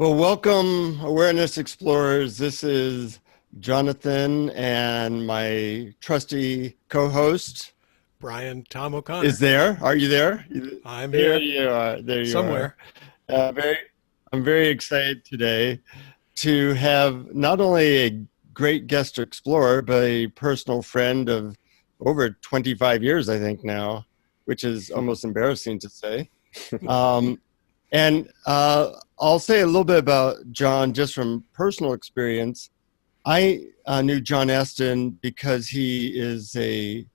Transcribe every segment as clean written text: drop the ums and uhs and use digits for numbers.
Well, welcome, Awareness Explorers. This is Jonathan, and my trusty co-host Tom O'Connor. is there. Are you there? I'm There here you are. There you are. somewhere. Uh, very, I'm very excited today to have not only a great guest explorer, but a personal friend of over 25 years, I think now, which is almost embarrassing to say. Um, and I'll say a little bit about John just from personal experience. I knew John Astin because he is a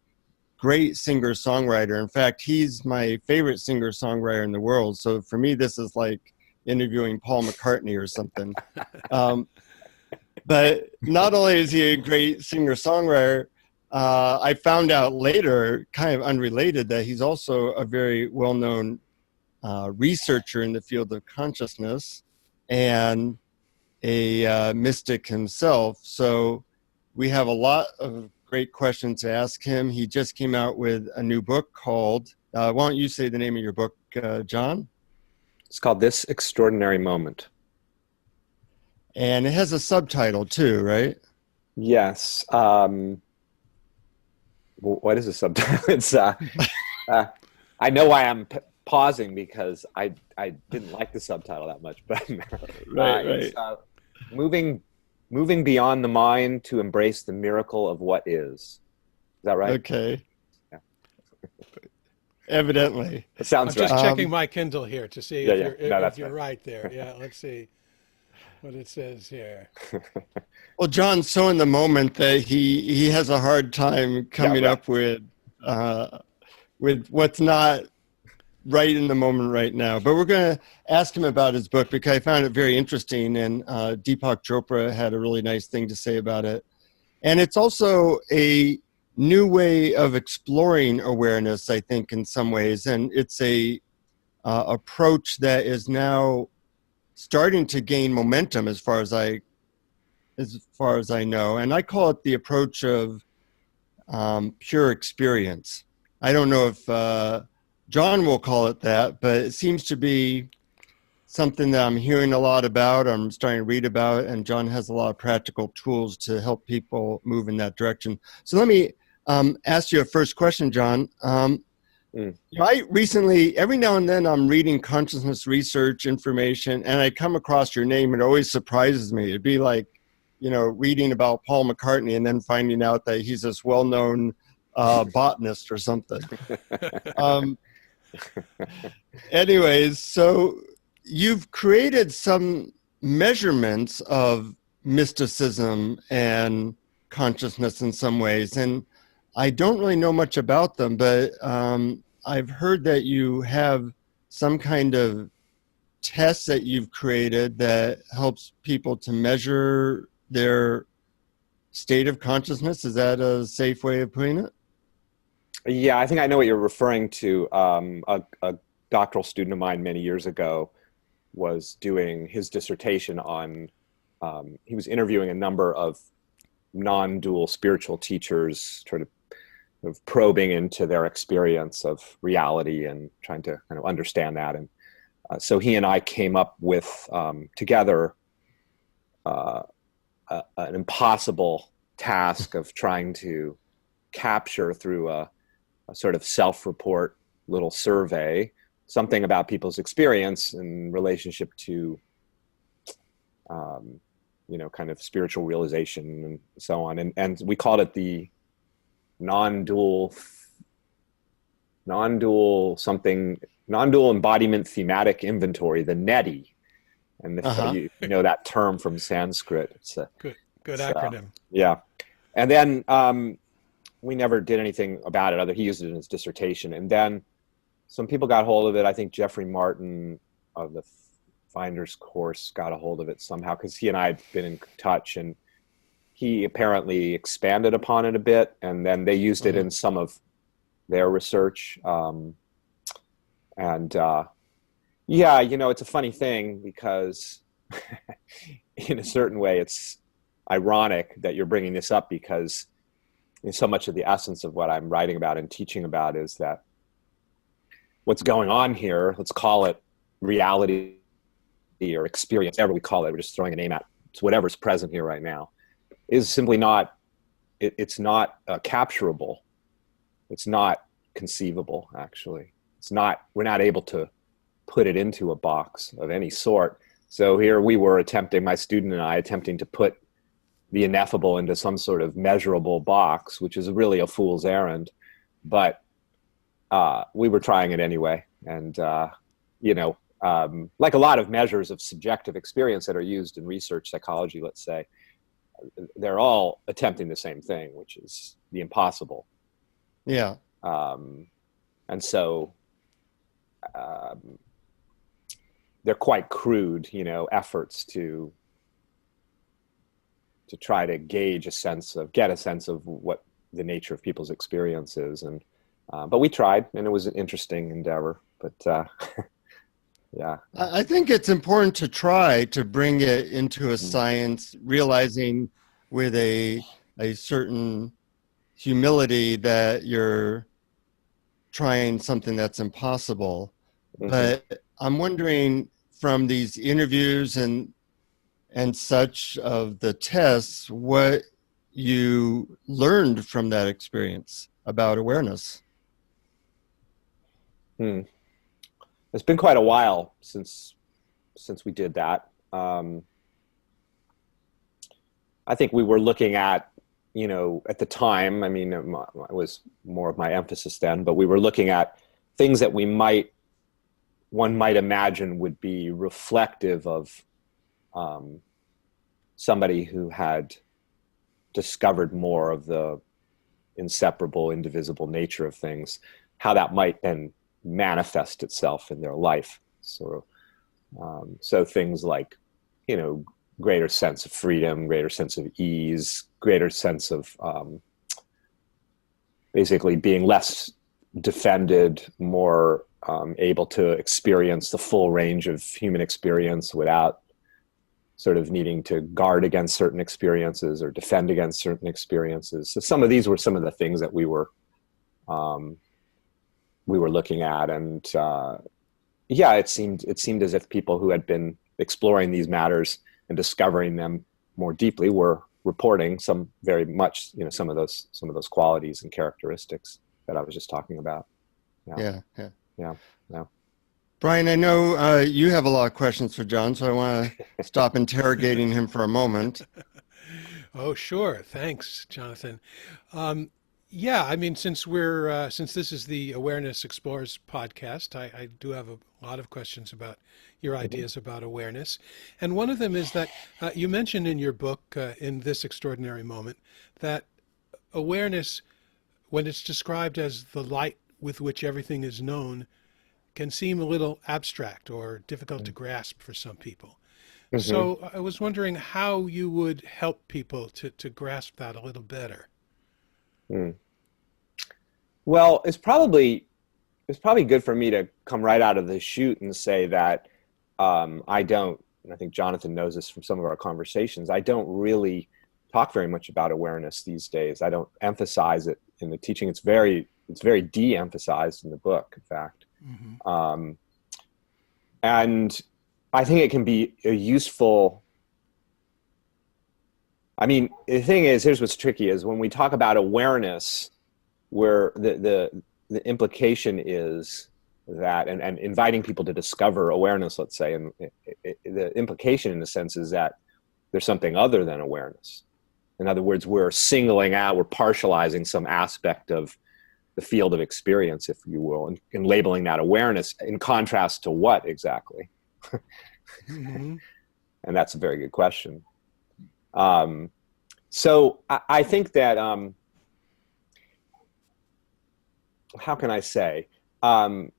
great singer-songwriter. In fact, he's my favorite singer-songwriter in the world. So for me, this is like interviewing Paul McCartney or something. Um, but not only is he a great singer-songwriter, I found out later, kind of unrelated, that he's also a very well-known researcher in the field of consciousness and a mystic himself. So we have a lot of great questions to ask him. He just came out with a new book called, why don't you say the name of your book, John? It's called This Extraordinary Moment. And it has a subtitle too, right? Yes. What is the subtitle? It's I know why I'm pausing because I didn't like the subtitle that much, but Right. it's moving beyond the mind to embrace the miracle of what is. Is that right? Okay. Yeah. Evidently. It sounds I'm right. just checking my Kindle here to see if you're right. right there. Yeah, let's see what it says here. Well, John's so in the moment that he has a hard time coming up with what's not right in the moment right now. But we're going to ask him about his book because I found it very interesting, and Deepak Chopra had a really nice thing to say about it. And it's also a new way of exploring awareness, I think, in some ways. And it's a approach that is now starting to gain momentum as far as I know. And I call it the approach of pure experience. I don't know if John will call it that, but it seems to be something that I'm hearing a lot about. I'm starting to read about, and John has a lot of practical tools to help people move in that direction. So let me ask you a first question, John. I recently, every now and then, I'm reading consciousness research information, and I come across your name. It always surprises me. It'd be like, reading about Paul McCartney and then finding out that he's this well-known botanist or something. Anyways, so you've created some measurements of mysticism and consciousness in some ways, and I don't really know much about them, but I've heard that you have some kind of test that you've created that helps people to measure their state of consciousness. Is that a safe way of putting it? Yeah, I think I know what you're referring to. A doctoral student of mine many years ago was doing his dissertation on, he was interviewing a number of non-dual spiritual teachers, sort of probing into their experience of reality and trying to kind of understand that. And so he and I came up with, together, an impossible task of trying to capture through a sort of self-report little survey something about people's experience in relationship to kind of spiritual realization and so on, and we called it the non-dual embodiment thematic inventory, the NETI. And if you know that term from Sanskrit, it's a good acronym. Yeah. And then we never did anything about it. He used it in his dissertation. And then some people got hold of it. I think Jeffrey Martin of the Finder's Course got a hold of it somehow, because he and I had been in touch, and he apparently expanded upon it a bit. And then they used it in some of their research. Yeah, it's a funny thing because in a certain way, it's ironic that you're bringing this up, because so much of the essence of what I'm writing about and teaching about is that what's going on here, let's call it reality or experience, whatever we call it, we're just throwing a name at it's whatever's present here right now, is simply not, it's not capturable. It's not conceivable, actually. It's not, we're not able to put it into a box of any sort. So here we were attempting, my student and I, attempting to put the ineffable into some sort of measurable box, which is really a fool's errand. But we were trying it anyway. And, you know, like a lot of measures of subjective experience that are used in research psychology, let's say, they're all attempting the same thing, which is the impossible. Yeah. And so they're quite crude, you know, efforts to try to gauge a sense of, get a sense of what the nature of people's experience is. And, but we tried, and it was an interesting endeavor, but yeah. I think it's important to try to bring it into a science, realizing with a certain humility that you're trying something that's impossible. Mm-hmm. But I'm wondering, from these interviews and such of the tests, what you learned from that experience about awareness. It's been quite a while since we did that. I think we were looking at, you know, at the time, I mean, it was more of my emphasis then, but we were looking at things that one might imagine would be reflective of somebody who had discovered more of the inseparable, indivisible nature of things, how that might then manifest itself in their life. So things like, you know, greater sense of freedom, greater sense of ease, greater sense of basically being less defended, more able to experience the full range of human experience without sort of needing to guard against certain experiences or defend against certain experiences. So some of these were some of the things that we were looking at, and yeah, it seemed as if people who had been exploring these matters and discovering them more deeply were reporting some very much, you know, some of those qualities and characteristics that I was just talking about. Yeah. Brian, I know you have a lot of questions for John, so I want to stop interrogating him for a moment. Oh, sure. Thanks, Jonathan. Yeah, I mean, since this is the Awareness Explorers podcast, I do have a lot of questions about your ideas about awareness. And one of them is that you mentioned in your book, In This Extraordinary Moment, that awareness, when it's described as the light with which everything is known, can seem a little abstract or difficult to grasp for some people. Mm-hmm. So I was wondering how you would help people to grasp that a little better. Well, it's probably good for me to come right out of the chute and say that I don't, and I think Jonathan knows this from some of our conversations, I don't really talk very much about awareness these days. I don't emphasize it in the teaching. It's very de-emphasized in the book, in fact. Mm-hmm. And I think it can be a useful, I mean, the thing is, here's what's tricky, is when we talk about awareness, where the implication is that, and inviting people to discover awareness, let's say, and the implication in a sense is that there's something other than awareness. In other words, we're singling out, we're partializing some aspect of the field of experience, if you will, and labeling that awareness in contrast to what exactly? Mm-hmm. And that's a very good question. So I think that, how can I say? The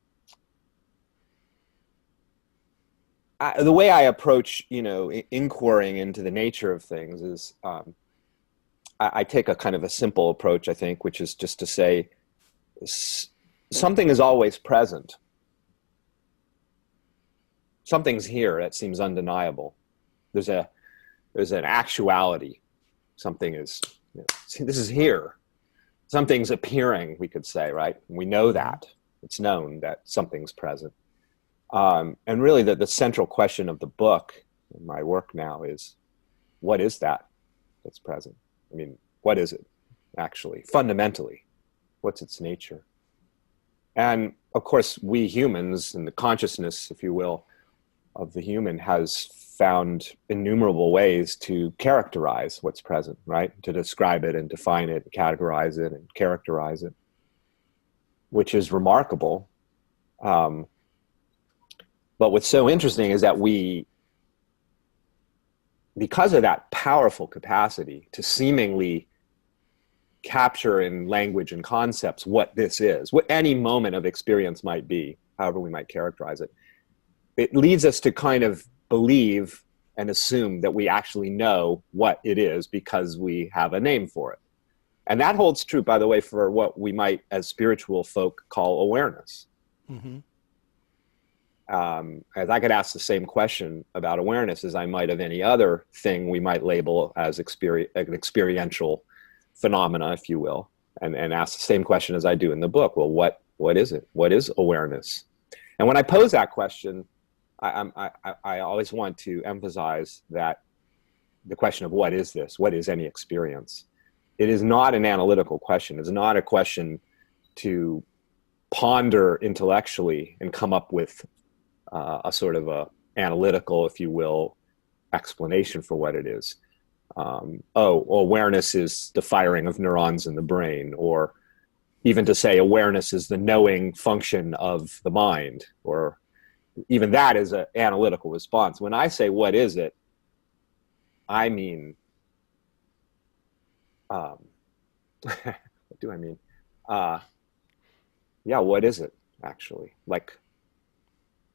way I approach, you know, inquiring into the nature of things is, I take a kind of a simple approach, I think, which is just to say, something is always present. Something's here that seems undeniable. There's an actuality. Something is, you know, see, this is here. Something's appearing, we could say, right? We know that. It's known that something's present. And really the central question of the book and my work now is, what is that that's present? I mean, what is it actually, fundamentally? What's its nature? And of course, we humans and the consciousness, if you will, of the human has found innumerable ways to characterize what's present, right? To describe it and define it, categorize it and characterize it, which is remarkable. But what's so interesting is that we, because of that powerful capacity to seemingly capture in language and concepts what this is, what any moment of experience might be, however we might characterize it, it leads us to kind of believe and assume that we actually know what it is because we have a name for it. And that holds true, by the way, for what we might, as spiritual folk, call awareness. Mm-hmm. As I could ask the same question about awareness as I might of any other thing we might label as an experiential phenomena, if you will, and ask the same question as I do in the book. Well, what is it? What is awareness? And when I pose that question, I always want to emphasize that the question of what is this? What is any experience? It is not an analytical question. It's not a question to ponder intellectually and come up with a sort of a analytical, if you will, explanation for what it is. Awareness is the firing of neurons in the brain, or even to say awareness is the knowing function of the mind, or even that is an analytical response. When I say, what is it? I mean, what do I mean? Yeah, what is it actually? Like,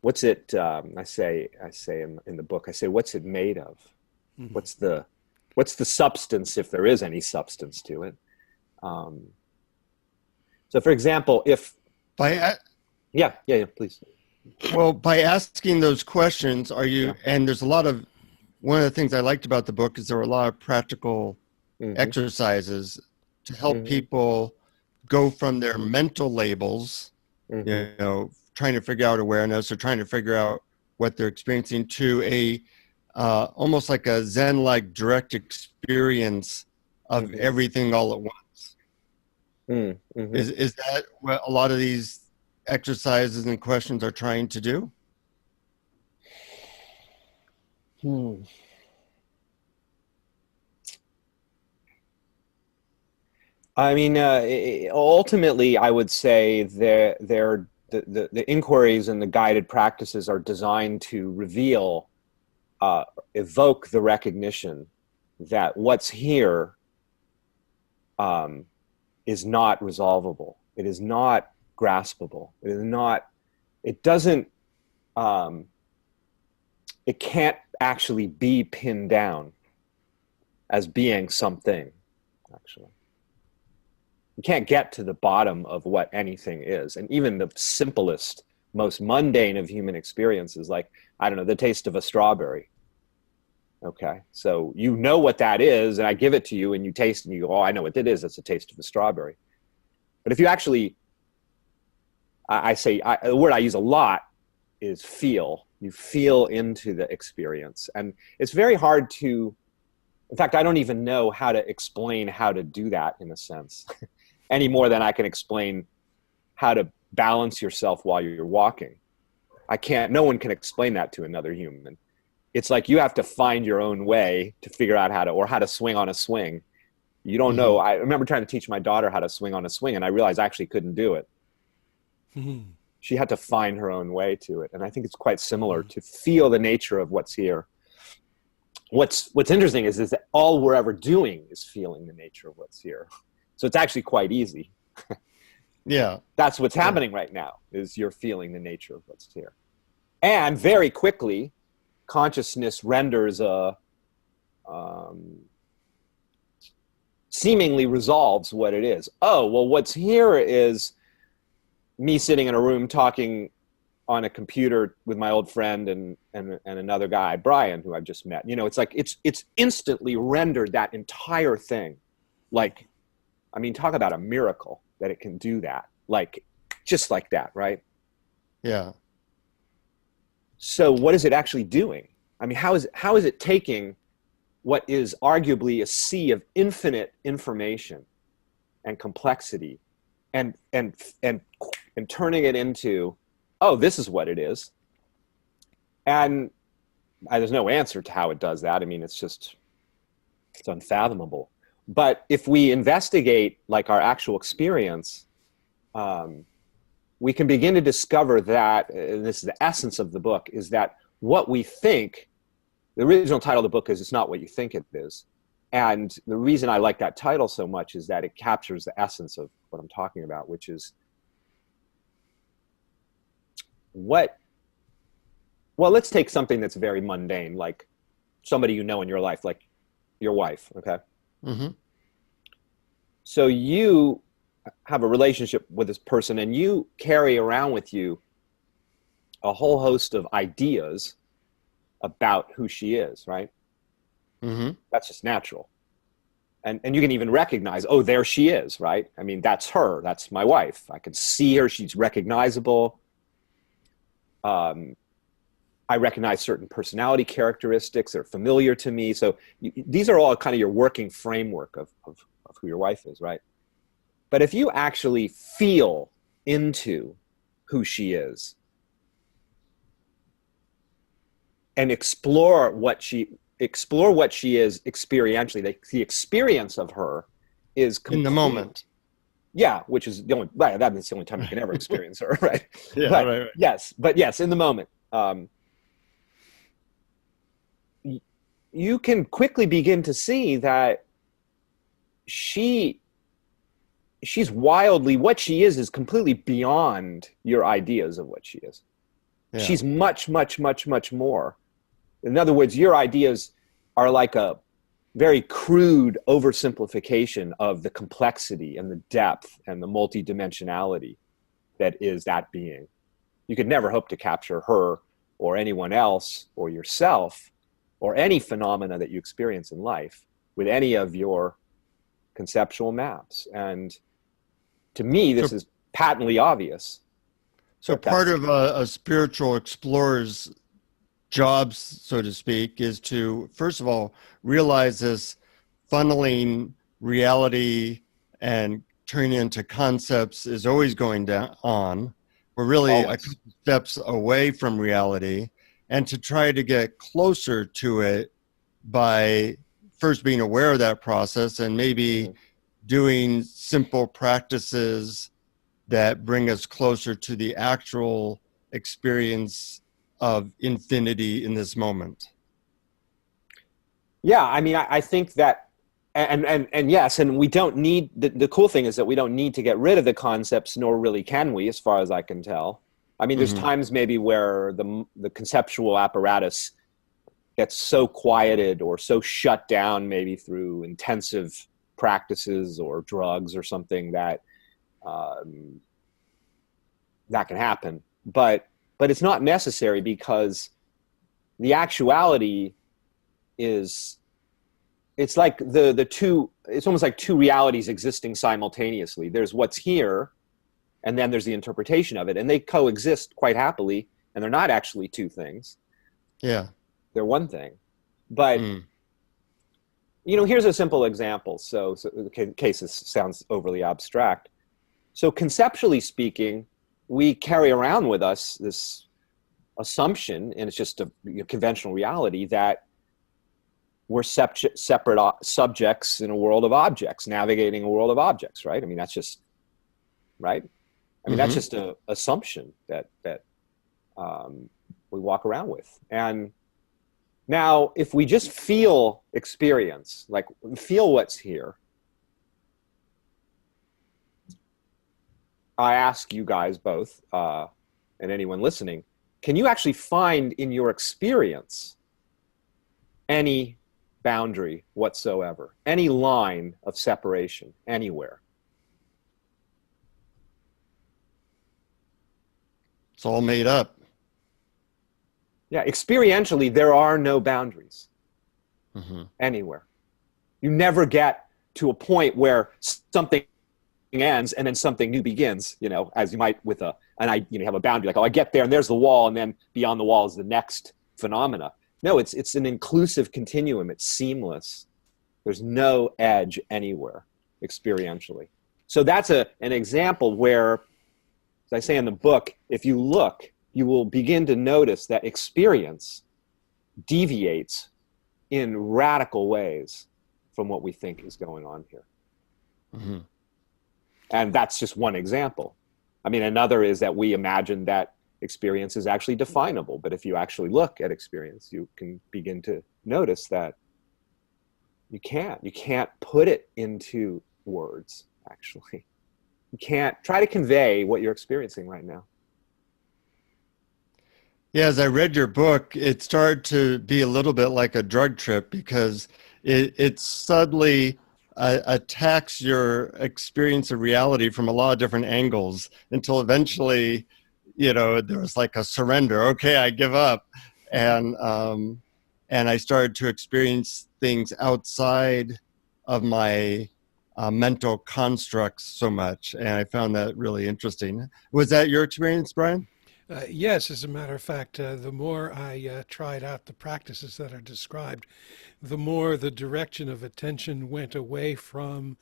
what's it, I say in the book, I say, what's it made of? Mm-hmm. What's the substance, if there is any substance to it? So for example, if, yeah, please. Well, by asking those questions, and there's a lot of, one of the things I liked about the book is there were a lot of practical exercises to help people go from their mental labels, trying to figure out awareness or trying to figure out what they're experiencing, to a almost like a Zen-like direct experience of everything all at once. Is that what a lot of these exercises and questions are trying to do? I mean, ultimately, I would say the inquiries and the guided practices are designed to reveal, evoke the recognition that what's here is not resolvable. It is not graspable. It is not, it doesn't, it can't actually be pinned down as being something, actually. You can't get to the bottom of what anything is. And even the simplest, most mundane of human experiences, like, I don't know, the taste of a strawberry. Okay, so you know what that is, and I give it to you and you taste and you go, oh, I know what it is. It's a taste of a strawberry. But if you actually, the word I use a lot is feel. You feel into the experience. And it's very hard to, in fact, I don't even know how to explain how to do that in a sense, any more than I can explain how to balance yourself while you're walking. No one can explain that to another human. It's like you have to find your own way to figure out how to swing on a swing. You don't know. I remember trying to teach my daughter how to swing on a swing, and I realized I actually couldn't do it. She had to find her own way to it. And I think it's quite similar to feel the nature of what's here. What's interesting is that all we're ever doing is feeling the nature of what's here. So it's actually quite easy. Yeah. That's what's happening right now, is you're feeling the nature of what's here. And very quickly, consciousness renders seemingly resolves what it is. Oh, well, what's here is me sitting in a room talking on a computer with my old friend and another guy, Brian, who I've just met. You know, it's like it's instantly rendered that entire thing. Like, I mean, talk about a miracle that it can do that. Like, just like that, right? Yeah. So what is it actually doing? I mean, how is it taking what is arguably a sea of infinite information and complexity and turning it into, oh, this is what it is. And there's no answer to how it does that. I mean, it's unfathomable. But if we investigate like our actual experience, we can begin to discover that, and this is the essence of the book, is that what we think, the original title of the book is It's Not What You Think It Is. And the reason I like that title so much is that it captures the essence of what I'm talking about, which is well, let's take something that's very mundane, like somebody you know in your life, like your wife, okay? Mm-hmm. So you have a relationship with this person and you carry around with you a whole host of ideas about who she is, right? Mm-hmm. That's just natural. And you can even recognize, oh, there she is, right? I mean, that's her, that's my wife. I can see her, she's recognizable. I recognize certain personality characteristics that are familiar to me. So these are all kind of your working framework of who your wife is, right? But if you actually feel into who she is and explore what she is experientially, the experience of her is In the moment. Yeah, which is the only, right, that's the only time you can ever experience her, right? Yeah, but right. yes, in the moment. You can quickly begin to see that she's wildly, what she is completely beyond your ideas of what she is. Yeah. She's much, much, much, much more. In other words, your ideas are like a very crude oversimplification of the complexity and the depth and the multidimensionality that is that being. You could never hope to capture her or anyone else or yourself or any phenomena that you experience in life with any of your conceptual maps. And to me, this is patently obvious. So part of a spiritual explorer's jobs, so to speak, is to, first of all, realize this funneling reality and turning into concepts is always going on. We're really a couple steps away from reality, and to try to get closer to it by first being aware of that process and maybe doing simple practices that bring us closer to the actual experience of infinity in this moment. Yeah, I mean, I think that, and yes, and we don't need, the cool thing is that we don't need to get rid of the concepts, nor really can we, as far as I can tell. I mean, there's times maybe where the conceptual apparatus gets so quieted or so shut down, maybe through intensive practices or drugs or something, that that can happen. But it's not necessary, because the actuality is, it's like the two, it's almost like two realities existing simultaneously. There's what's here, and then there's the interpretation of it, and they coexist quite happily, and they're not actually two things. Yeah. They're one thing. But you know, here's a simple example. So in case this sounds overly abstract. So conceptually speaking, we carry around with us this assumption, and it's just a conventional reality, that we're separate subjects in a world of objects, navigating a world of objects, right? I mean, that's just, right? I mean, that's just an assumption that we walk around with. And now, if we just feel experience, like feel what's here, I ask you guys both, and anyone listening, can you actually find in your experience any boundary whatsoever, any line of separation anywhere? It's all made up. Yeah, experientially, there are no boundaries anywhere. You never get to a point where something ends and then something new begins, as you might with you have a boundary, like, oh, I get there and there's the wall, and then beyond the wall is the next phenomena. No, it's an inclusive continuum. It's seamless. There's no edge anywhere experientially. So that's an example where, as I say in the book, if you look, you will begin to notice that experience deviates in radical ways from what we think is going on here. Mm-hmm. And that's just one example. I mean, another is that we imagine that experience is actually definable, but if you actually look at experience, you can begin to notice that you can't put it into words, actually. You can't try to convey what you're experiencing right now. Yeah, as I read your book, it started to be a little bit like a drug trip, because it subtly attacks your experience of reality from a lot of different angles, until eventually, there was like a surrender. Okay, I give up. And I started to experience things outside of my mental constructs so much. And I found that really interesting. Was that your experience, Brian? Yes, as a matter of fact, the more I tried out the practices that are described, the more the direction of attention went away from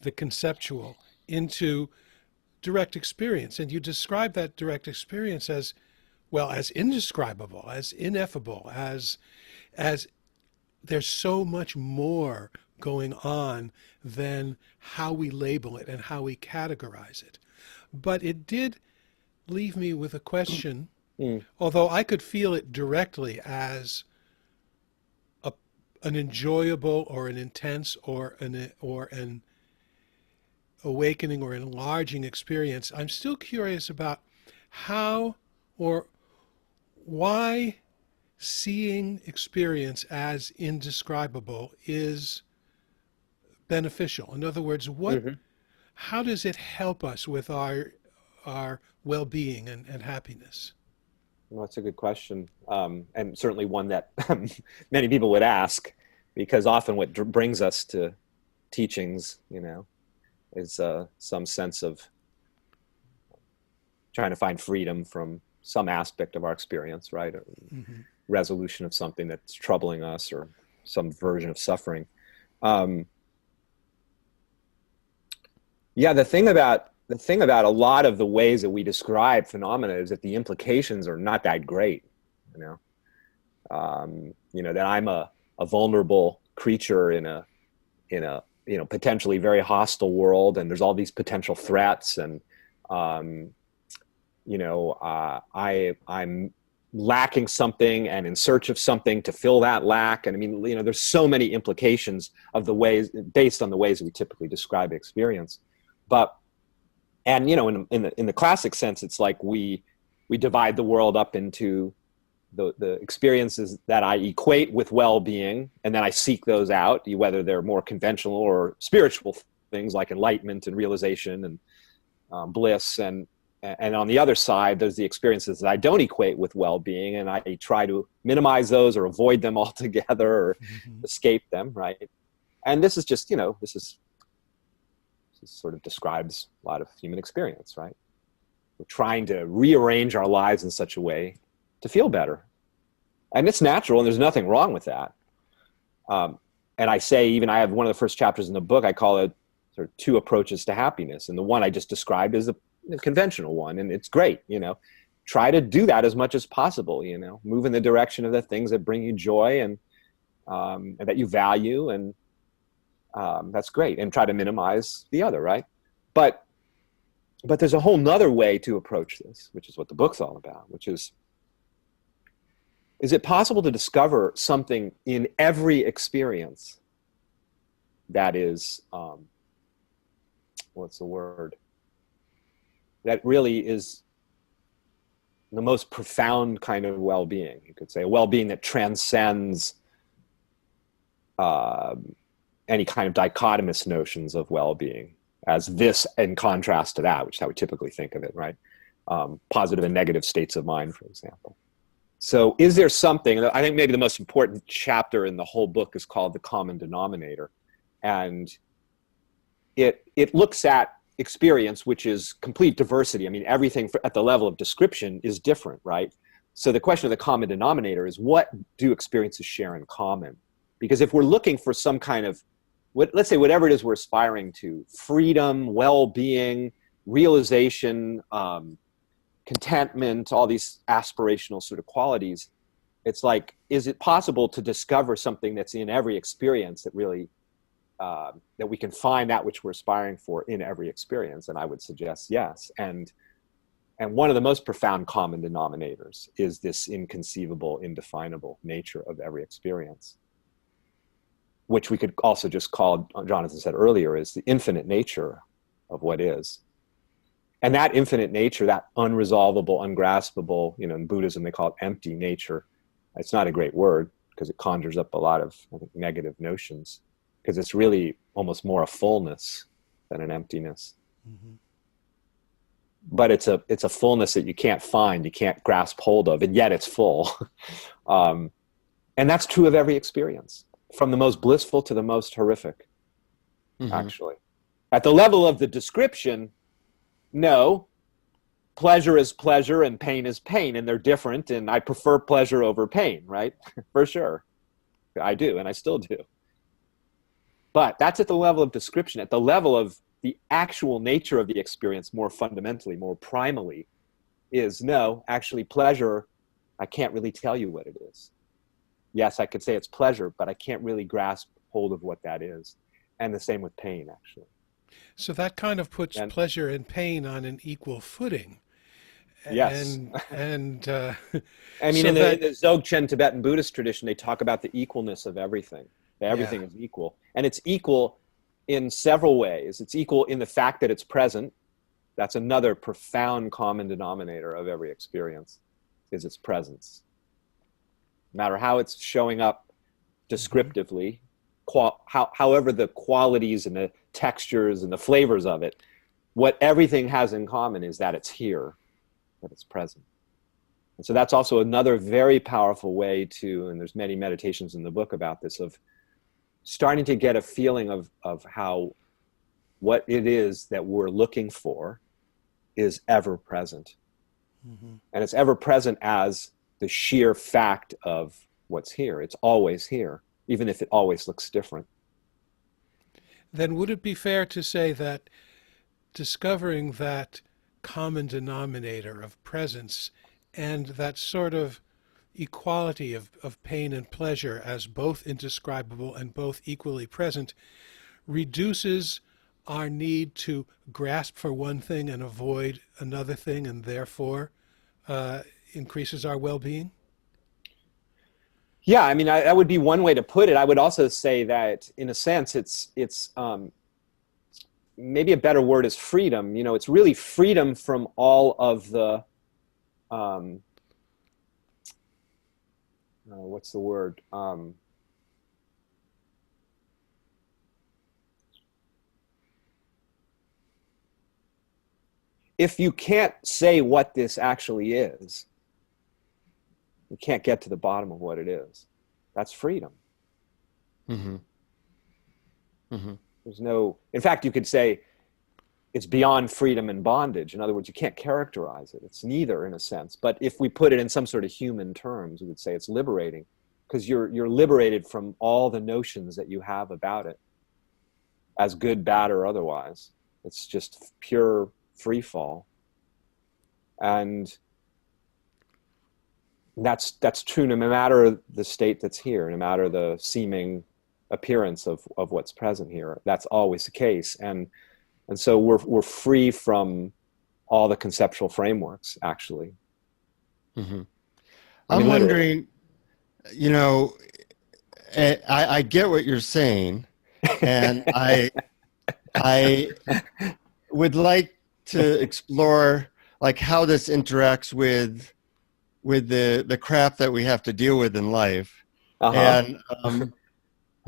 the conceptual into direct experience. And you describe that direct experience as, well, as indescribable, as ineffable, as there's so much more going on than how we label it and how we categorize it. But it did leave me with a question, although I could feel it directly as an enjoyable or an intense or an awakening or enlarging experience. I'm still curious about how or why seeing experience as indescribable is beneficial. In other words, how does it help us with our well-being and happiness? Well, that's a good question, and certainly one that many people would ask, because often what brings us to teachings, is some sense of trying to find freedom from some aspect of our experience, right? Or resolution of something that's troubling us, or some version of suffering. Yeah, the thing about a lot of the ways that we describe phenomena is that the implications are not that great, that I'm a vulnerable creature in a potentially very hostile world, and there's all these potential threats, and I'm lacking something and in search of something to fill that lack. And I mean, there's so many implications of the ways, based on the ways we typically describe experience. And in the classic sense, it's like we divide the world up into the experiences that I equate with well-being, and then I seek those out, whether they're more conventional or spiritual things like enlightenment and realization and bliss. And on the other side, there's the experiences that I don't equate with well-being, and I try to minimize those or avoid them altogether, or escape them, right? And this is just, this sort of describes a lot of human experience, right? We're trying to rearrange our lives in such a way to feel better. And it's natural, and there's nothing wrong with that. And I say, I have one of the first chapters in the book, I call it sort of 2 approaches to happiness. And the one I just described is the conventional one, and it's great, try to do that as much as possible, move in the direction of the things that bring you joy and that you value, and that's great, and try to minimize the other, right? But there's a whole nother way to approach this, which is what the book's all about, which is it possible to discover something in every experience that is, what's the word? That really is the most profound kind of well-being, you could say, a well-being that transcends any kind of dichotomous notions of well-being as this in contrast to that, which is how we typically think of it, right? Positive and negative states of mind, for example. So is there something, I think maybe the most important chapter in the whole book is called The Common Denominator. And it looks at experience, which is complete diversity. I mean, everything at the level of description is different, right? So the question of the common denominator is, what do experiences share in common? Because if we're looking for some kind of, let's say whatever it is we're aspiring to, freedom, well-being, realization, contentment, all these aspirational sort of qualities, it's like, is it possible to discover something that's in every experience that really, that we can find that which we're aspiring for in every experience? And I would suggest yes. And one of the most profound common denominators is this inconceivable, indefinable nature of every experience, which we could also just call, Jonathan said earlier, is the infinite nature of what is. And that infinite nature, that unresolvable, ungraspable, in Buddhism they call it empty nature. It's not a great word because it conjures up a lot of, I think, negative notions, because it's really almost more a fullness than an emptiness. Mm-hmm. But it's a fullness that you can't find, you can't grasp hold of, and yet it's full. And that's true of every experience, from the most blissful to the most horrific, actually. At the level of the description, no, pleasure is pleasure and pain is pain, and they're different, and I prefer pleasure over pain, right? For sure. I do, and I still do. But that's at the level of description. At the level of the actual nature of the experience, more fundamentally, more primally, is no, actually pleasure, I can't really tell you what it is. Yes, I could say it's pleasure, but I can't really grasp hold of what that is. And the same with pain, actually. So that kind of puts pleasure and pain on an equal footing. Yes. And I mean, so in the Dzogchen Tibetan Buddhist tradition, they talk about the equalness of everything. Everything is equal. And it's equal in several ways. It's equal in the fact that it's present. That's another profound common denominator of every experience, is its presence. No matter how it's showing up descriptively, however the qualities and the textures and the flavors of it, what everything has in common is that it's here, that it's present. And so that's also another very powerful way to, and there's many meditations in the book about this, of starting to get a feeling of how what it is that we're looking for is ever present. And it's ever present as the sheer fact of what's here. It's always here, even if it always looks different. Then would it be fair to say that discovering that common denominator of presence and that sort of equality of pain and pleasure as both indescribable and both equally present reduces our need to grasp for one thing and avoid another thing, and therefore increases our well-being? Yeah, I mean, that would be one way to put it. I would also say that, in a sense, it's maybe a better word is freedom. It's really freedom from all of the, what's the word? If you can't say what this actually is, you can't get to the bottom of what it is. That's freedom. There's no, in fact, you could say it's beyond freedom and bondage. In other words, you can't characterize it. It's neither, in a sense. But if we put it in some sort of human terms, we would say it's liberating, because you're liberated from all the notions that you have about it, as good, bad, or otherwise. It's just pure free fall. And that's true no matter the state that's here, no matter the seeming appearance of what's present here. That's always the case. And so we're free from all the conceptual frameworks, actually. I'm wondering, I get what you're saying, and I would like to explore like how this interacts with the crap that we have to deal with in life. And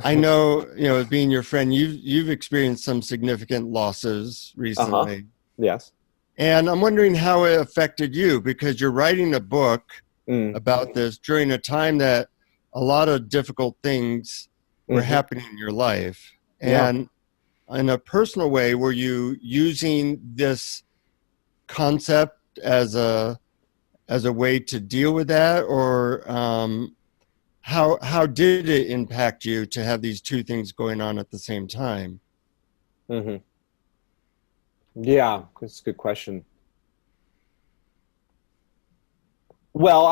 I know, being your friend, you've experienced some significant losses recently. Yes. And I'm wondering how it affected you, because you're writing a book about this during a time that a lot of difficult things were happening in your life. And in a personal way, were you using this concept as a way to deal with that, or how did it impact you to have these two things going on at the same time? Mm-hmm. Yeah, that's a good question. Well,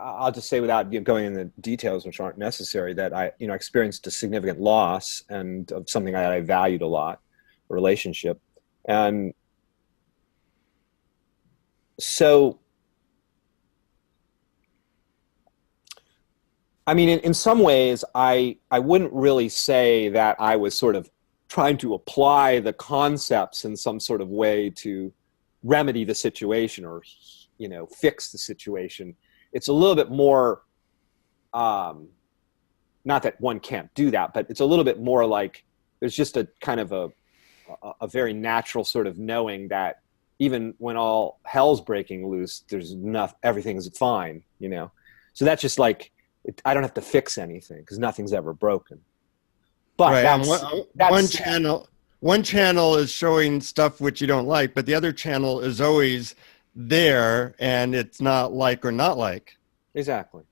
I'll just say, without going into details, which aren't necessary, that I experienced a significant loss and of something that I valued a lot, a relationship. And so, I mean, in some ways, I wouldn't really say that I was sort of trying to apply the concepts in some sort of way to remedy the situation or, fix the situation. It's a little bit more, not that one can't do that, but it's a little bit more like there's just a kind of a very natural sort of knowing that even when all hell's breaking loose, there's enough, everything's fine, So that's just like, I don't have to fix anything because nothing's ever broken. But Right. that's One channel is showing stuff which you don't like, but the other channel is always there, and it's not like or not like. exactly.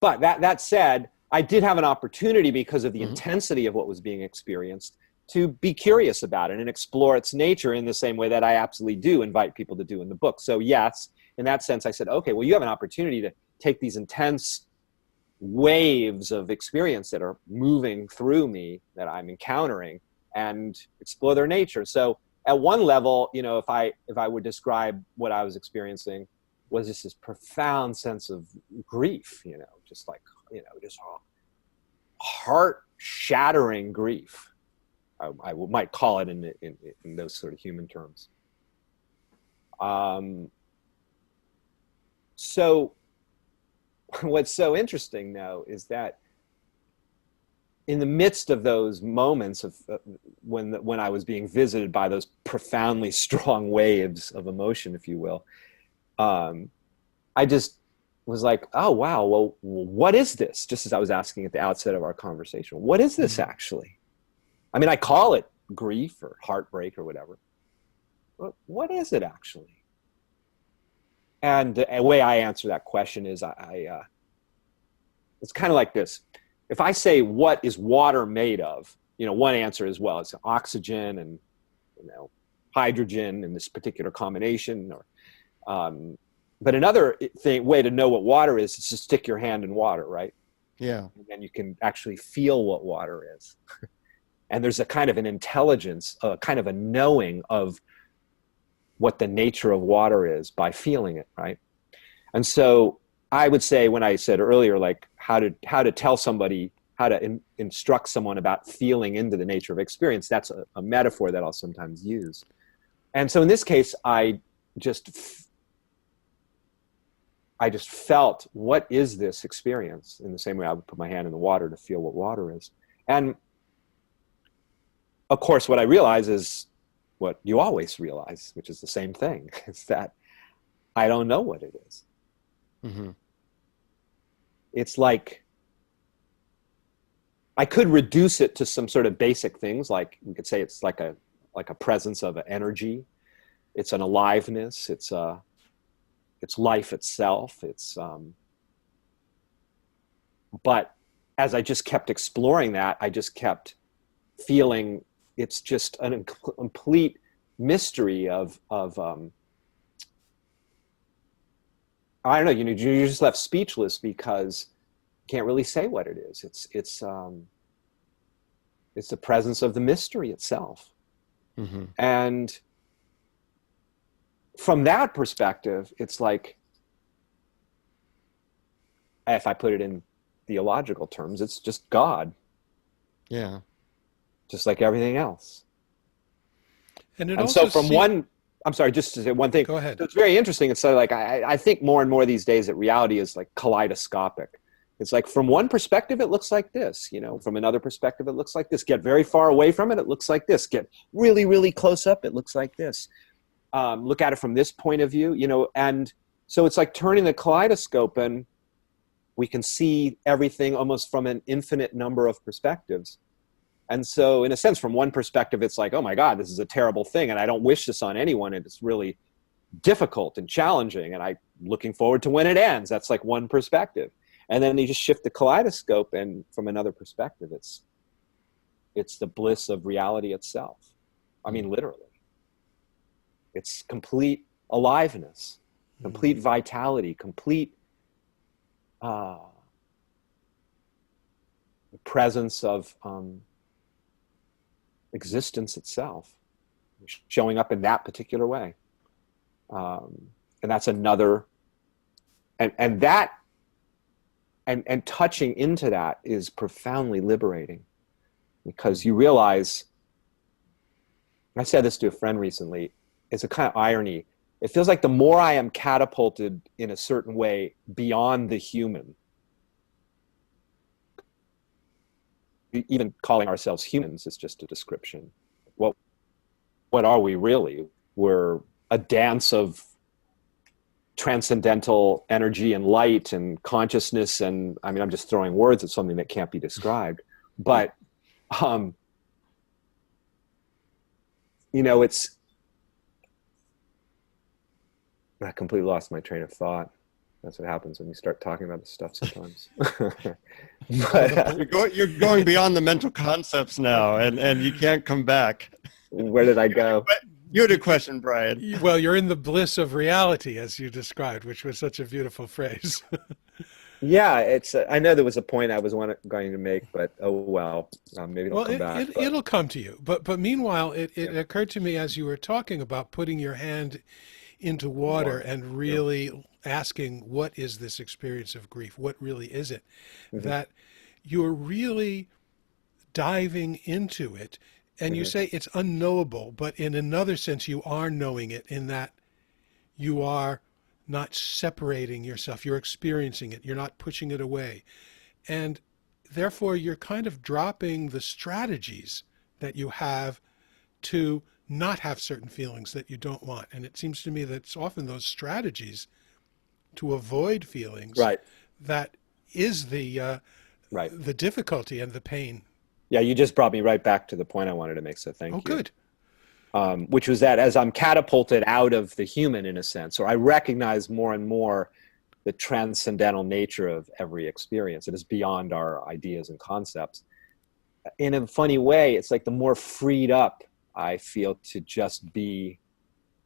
But that said, I did have an opportunity, because of the Mhm. intensity of what was being experienced, to be curious about it and explore its nature in the same way that I absolutely do invite people to do in the book. So yes, in that sense, I said, okay, well, you have an opportunity to take these intense waves of experience that are moving through me, that I'm encountering, and explore their nature. So at one level, if I would describe what I was experiencing, was just this profound sense of grief, just like, just heart shattering grief. I might call it in those sort of human terms. So what's so interesting, though, is that in the midst of those moments of when I was being visited by those profoundly strong waves of emotion, if you will, I just was like, oh, wow, well, what is this? Just as I was asking at the outset of our conversation, what is this actually? I mean, I call it grief or heartbreak or whatever. But what is it actually? And the way I answer that question is it's kind of like this. If I say, what is water made of? One answer is, well, it's oxygen and, hydrogen in this particular combination. But another way to know what water is to stick your hand in water, right? Yeah. And then you can actually feel what water is. And there's a kind of an intelligence, a kind of a knowing of what the nature of water is by feeling it, right? And so I would say, when I said earlier, like how to tell somebody, how to instruct someone about feeling into the nature of experience, that's a metaphor that I'll sometimes use. And so in this case, I just felt, what is this experience? In the same way I would put my hand in the water to feel what water is. And of course, what I realize is what you always realize, which is the same thing, is that I don't know what it is. Mm-hmm. It's like, I could reduce it to some sort of basic things, like we could say it's like a presence of energy. It's an aliveness. It's life itself. But as I just kept exploring that, I just kept feeling it's just a complete mystery of I don't know, you're just left speechless because you can't really say what it is. It's the presence of the mystery itself. Mm-hmm. And from that perspective, it's like, if I put it in theological terms, it's just God. Yeah. Just like everything else. And so from one, I'm sorry, just to say one thing. Go ahead. So it's very interesting. It's so like, I think more and more these days that reality is like kaleidoscopic. It's like, from one perspective, it looks like this, from another perspective, it looks like this. Get very far away from it, it looks like this. Get really, really close up, it looks like this. Look at it from this point of view, and so it's like turning the kaleidoscope, and we can see everything almost from an infinite number of perspectives. And so in a sense, from one perspective, it's like, oh my God, this is a terrible thing. And I don't wish this on anyone. And it's really difficult and challenging. And I'm looking forward to when it ends. That's like one perspective. And then you just shift the kaleidoscope, and from another perspective, it's the bliss of reality itself. I mean, literally. It's complete aliveness, complete vitality, complete presence of existence itself, showing up in that particular way. And that's another, and that, and touching into that is profoundly liberating, because you realize, I said this to a friend recently, it's a kind of irony. It feels like the more I am catapulted in a certain way beyond the human, even calling ourselves humans is just a description. What are we really? We're a dance of transcendental energy and light and consciousness. And I mean, I'm just throwing words at something that can't be described, but, you know, I completely lost my train of thought. That's what happens when you start talking about this stuff sometimes. But, you're going beyond the mental concepts now, and you can't come back. Where did I go? You had a question, Brian. Well, you're in the bliss of reality, as you described, which was such a beautiful phrase. Yeah, I know there was a point I was going to make, but oh well, maybe it'll come back. It'll come to you. But meanwhile, it occurred to me as you were talking about putting your hand into water and really asking, what is this experience of grief? What really is it? Mm-hmm. That you're really diving into it. And you say it's unknowable, but in another sense, you are knowing it, in that you are not separating yourself. You're experiencing it. You're not pushing it away. And therefore, you're kind of dropping the strategies that you have to not have certain feelings that you don't want. And it seems to me that it's often those strategies to avoid feelings that is the difficulty and the pain. Yeah, you just brought me right back to the point I wanted to make, so thank you. Oh, good. Which was that as I'm catapulted out of the human, in a sense, or I recognize more and more the transcendental nature of every experience. It is beyond our ideas and concepts. In a funny way, it's like the more freed up I feel to just be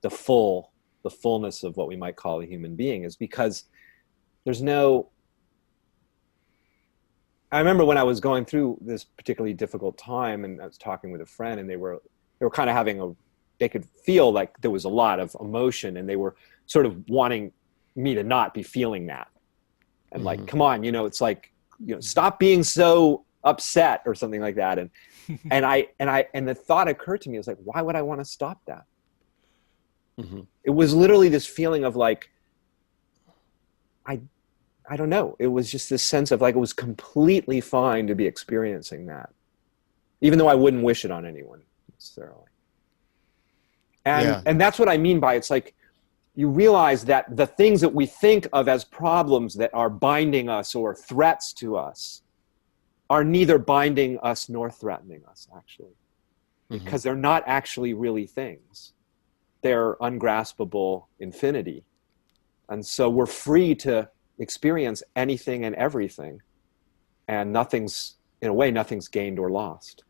the fullness of what we might call a human being, is because there's no, I remember when I was going through this particularly difficult time, and I was talking with a friend, and they were kind of having they could feel like there was a lot of emotion, and they were sort of wanting me to not be feeling that. And like, come on, you know, it's like, you know, stop being so upset or something like that. And, and the thought occurred to me, is like, why would I want to stop that? It was literally this feeling of like, I don't know. It was just this sense of like, it was completely fine to be experiencing that, even though I wouldn't wish it on anyone necessarily. And that's what I mean by, it's like, you realize that the things that we think of as problems that are binding us or threats to us are neither binding us nor threatening us, actually, because they're not actually really things. They're ungraspable infinity. And so we're free to experience anything and everything, and nothing's gained or lost.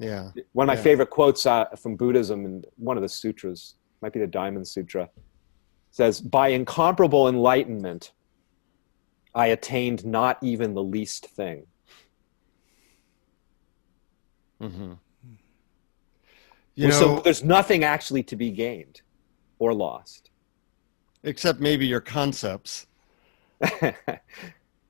Yeah. One of my favorite quotes from Buddhism, and one of the sutras, might be the Diamond Sutra, says, "By incomparable enlightenment, I attained not even the least thing." So there's nothing actually to be gained or lost. Except maybe your concepts.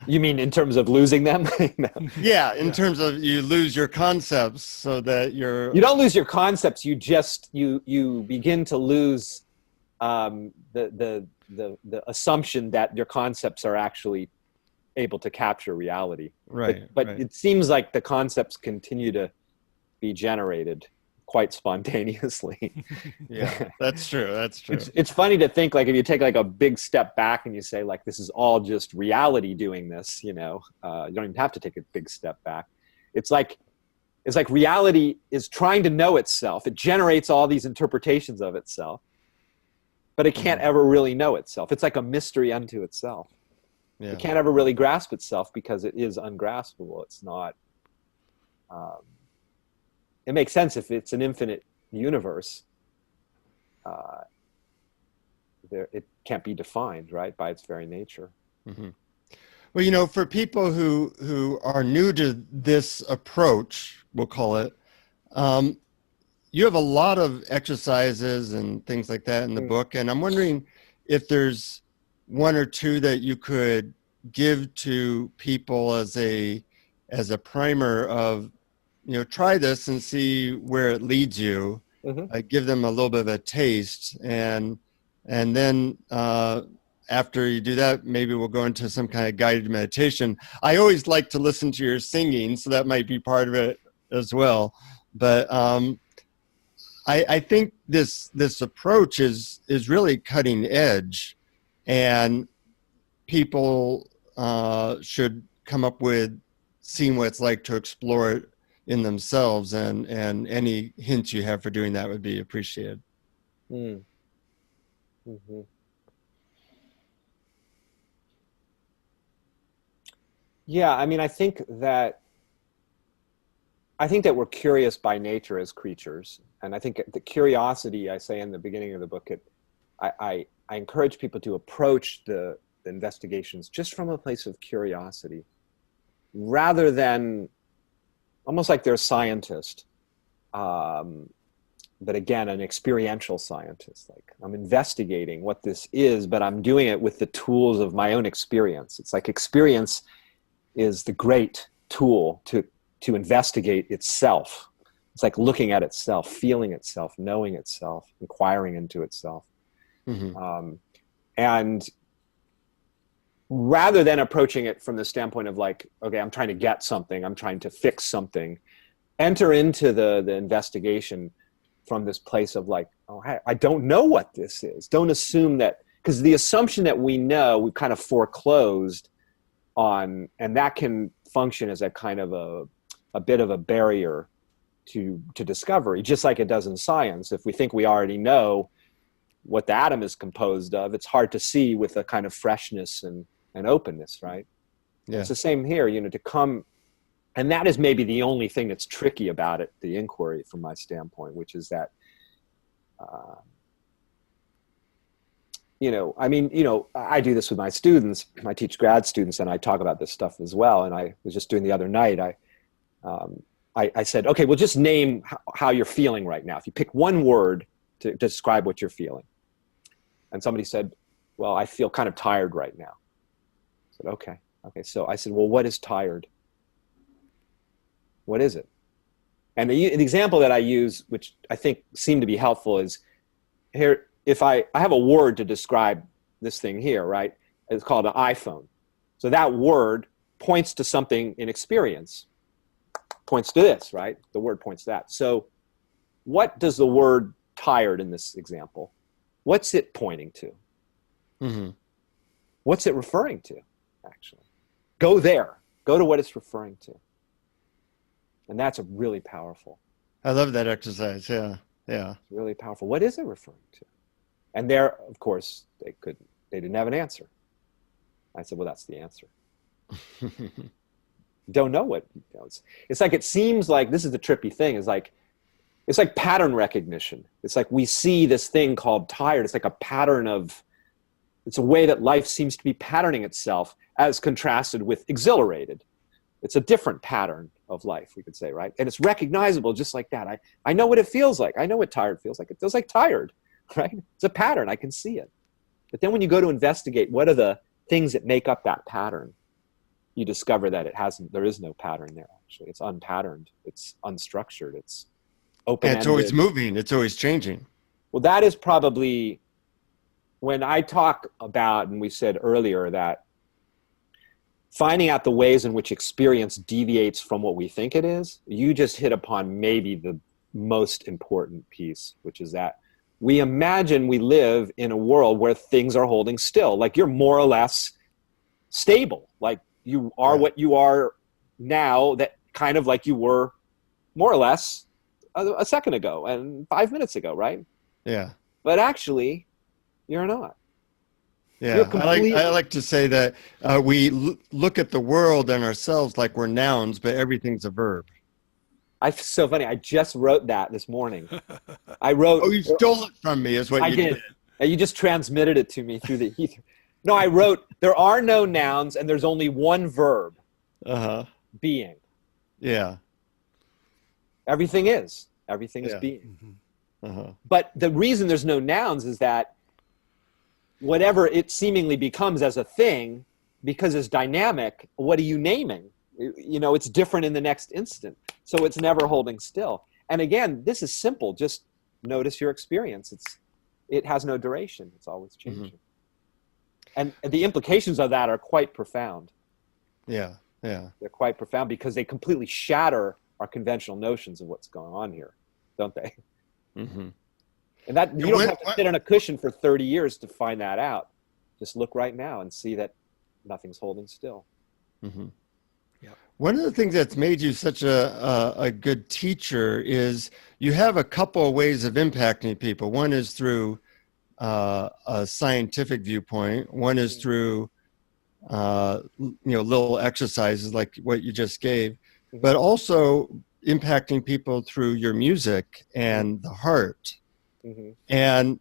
You mean in terms of losing them? No. Yeah, in terms of you lose your concepts so that you don't lose your concepts. You just, you begin to lose the assumption that your concepts are actually able to capture reality. Right. But it seems like the concepts continue to be generated quite spontaneously. Yeah, that's true. That's true. It's funny to think, like, if you take like a big step back and you say, like, this is all just reality doing this, you know, you don't even have to take a big step back. It's like It's like reality is trying to know itself. It generates all these interpretations of itself, but it can't ever really know itself. It's like a mystery unto itself. Yeah. It can't ever really grasp itself because it is ungraspable. It's not, it makes sense if it's an infinite universe. It can't be defined, right, by its very nature. Mm-hmm. Well, you know, for people who are new to this approach, we'll call it, you have a lot of exercises and things like that in the book, and I'm wondering if there's one or two that you could give to people as a primer of, you know, try this and see where it leads you. Give them a little bit of a taste, and then after you do that, maybe we'll go into some kind of guided meditation. I always like to listen to your singing, so that might be part of it as well. But I think this approach is really cutting edge, and people should come up with seeing what it's like to explore it in themselves, and any hints you have for doing that would be appreciated. Yeah, I mean, I think that we're curious by nature as creatures, and I think the curiosity, I say in the beginning of the book, I encourage people to approach the investigations just from a place of curiosity, rather than almost like they're a scientist, but again, an experiential scientist. Like, I'm investigating what this is, but I'm doing it with the tools of my own experience. It's like experience is the great tool to investigate itself. It's like looking at itself, feeling itself, knowing itself, inquiring into itself. And rather than approaching it from the standpoint of like, okay, I'm trying to get something, I'm trying to fix something, enter into the investigation from this place of like, oh, I don't know what this is. Don't assume that, because the assumption that we know, we've kind of foreclosed on, and that can function as a kind of a bit of a barrier to discovery, just like it does in science. If we think we already know what the atom is composed of, it's hard to see with a kind of freshness and openness, right? Yeah. It's the same here, you know, to come, and that is maybe the only thing that's tricky about it, the inquiry from my standpoint, which is that, you know, I mean, you know, I do this with my students. I teach grad students, and I talk about this stuff as well. And I was just doing the other night, I said, okay, well, just name how you're feeling right now. If you pick one word to describe what you're feeling. And somebody said, well, I feel kind of tired right now. I said, okay. So I said, well, what is tired? What is it? And an example that I use, which I think seemed to be helpful, is here, if I have a word to describe this thing here, right? It's called an iPhone. So that word points to something in experience, points to this, right? The word points to that. So what does the word tired in this example, what's it pointing to? What's it referring to, actually? Go there. Go to what it's referring to. And that's a really powerful. I love that exercise. Yeah. Yeah. Really powerful. What is it referring to? And there, of course, they didn't have an answer. I said, well, that's the answer. Don't know what, you know, it's like, it seems like, this is the trippy thing, is like, it's like pattern recognition. It's like we see this thing called tired. It's like a pattern of, it's a way that life seems to be patterning itself as contrasted with exhilarated. It's a different pattern of life, we could say, right? And it's recognizable just like that. I know what it feels like. I know what tired feels like. It feels like tired, right? It's a pattern. I can see it. But then when you go to investigate what are the things that make up that pattern, you discover that there is no pattern there, actually. It's unpatterned. It's unstructured. It's open-ended. And it's always moving. It's always changing. Well, that is probably, when I talk about, and we said earlier that finding out the ways in which experience deviates from what we think it is, you just hit upon maybe the most important piece, which is that we imagine we live in a world where things are holding still, like you're more or less stable, like you are what you are now, that kind of like you were more or less a second ago and 5 minutes ago, right? Yeah. But actually, you're not. Yeah. You're completely. I like to say that we look at the world and ourselves like we're nouns, but everything's a verb. So funny. I just wrote that this morning. I wrote. Oh, you stole it from me, is what I you did. You just transmitted it to me through the ether. No, I wrote, there are no nouns and there's only one verb, Uh-huh. being. Yeah. Everything is Yeah. being. Uh-huh. But the reason there's no nouns is that whatever it seemingly becomes as a thing, because it's dynamic, what are you naming? You know, it's different in the next instant. So it's never holding still. And again, this is simple. Just notice your experience. It has no duration. It's always changing. And the implications of that are quite profound. Yeah. Yeah. They're quite profound because they completely shatter our conventional notions of what's going on here, don't they? Mm-hmm. And that you don't have to sit on a cushion for 30 years to find that out. Just look right now and see that nothing's holding still. Mm-hmm. Yeah. One of the things that's made you such a good teacher is you have a couple of ways of impacting people. One is through a scientific viewpoint. One is through little exercises like what you just gave, but also impacting people through your music and the heart. And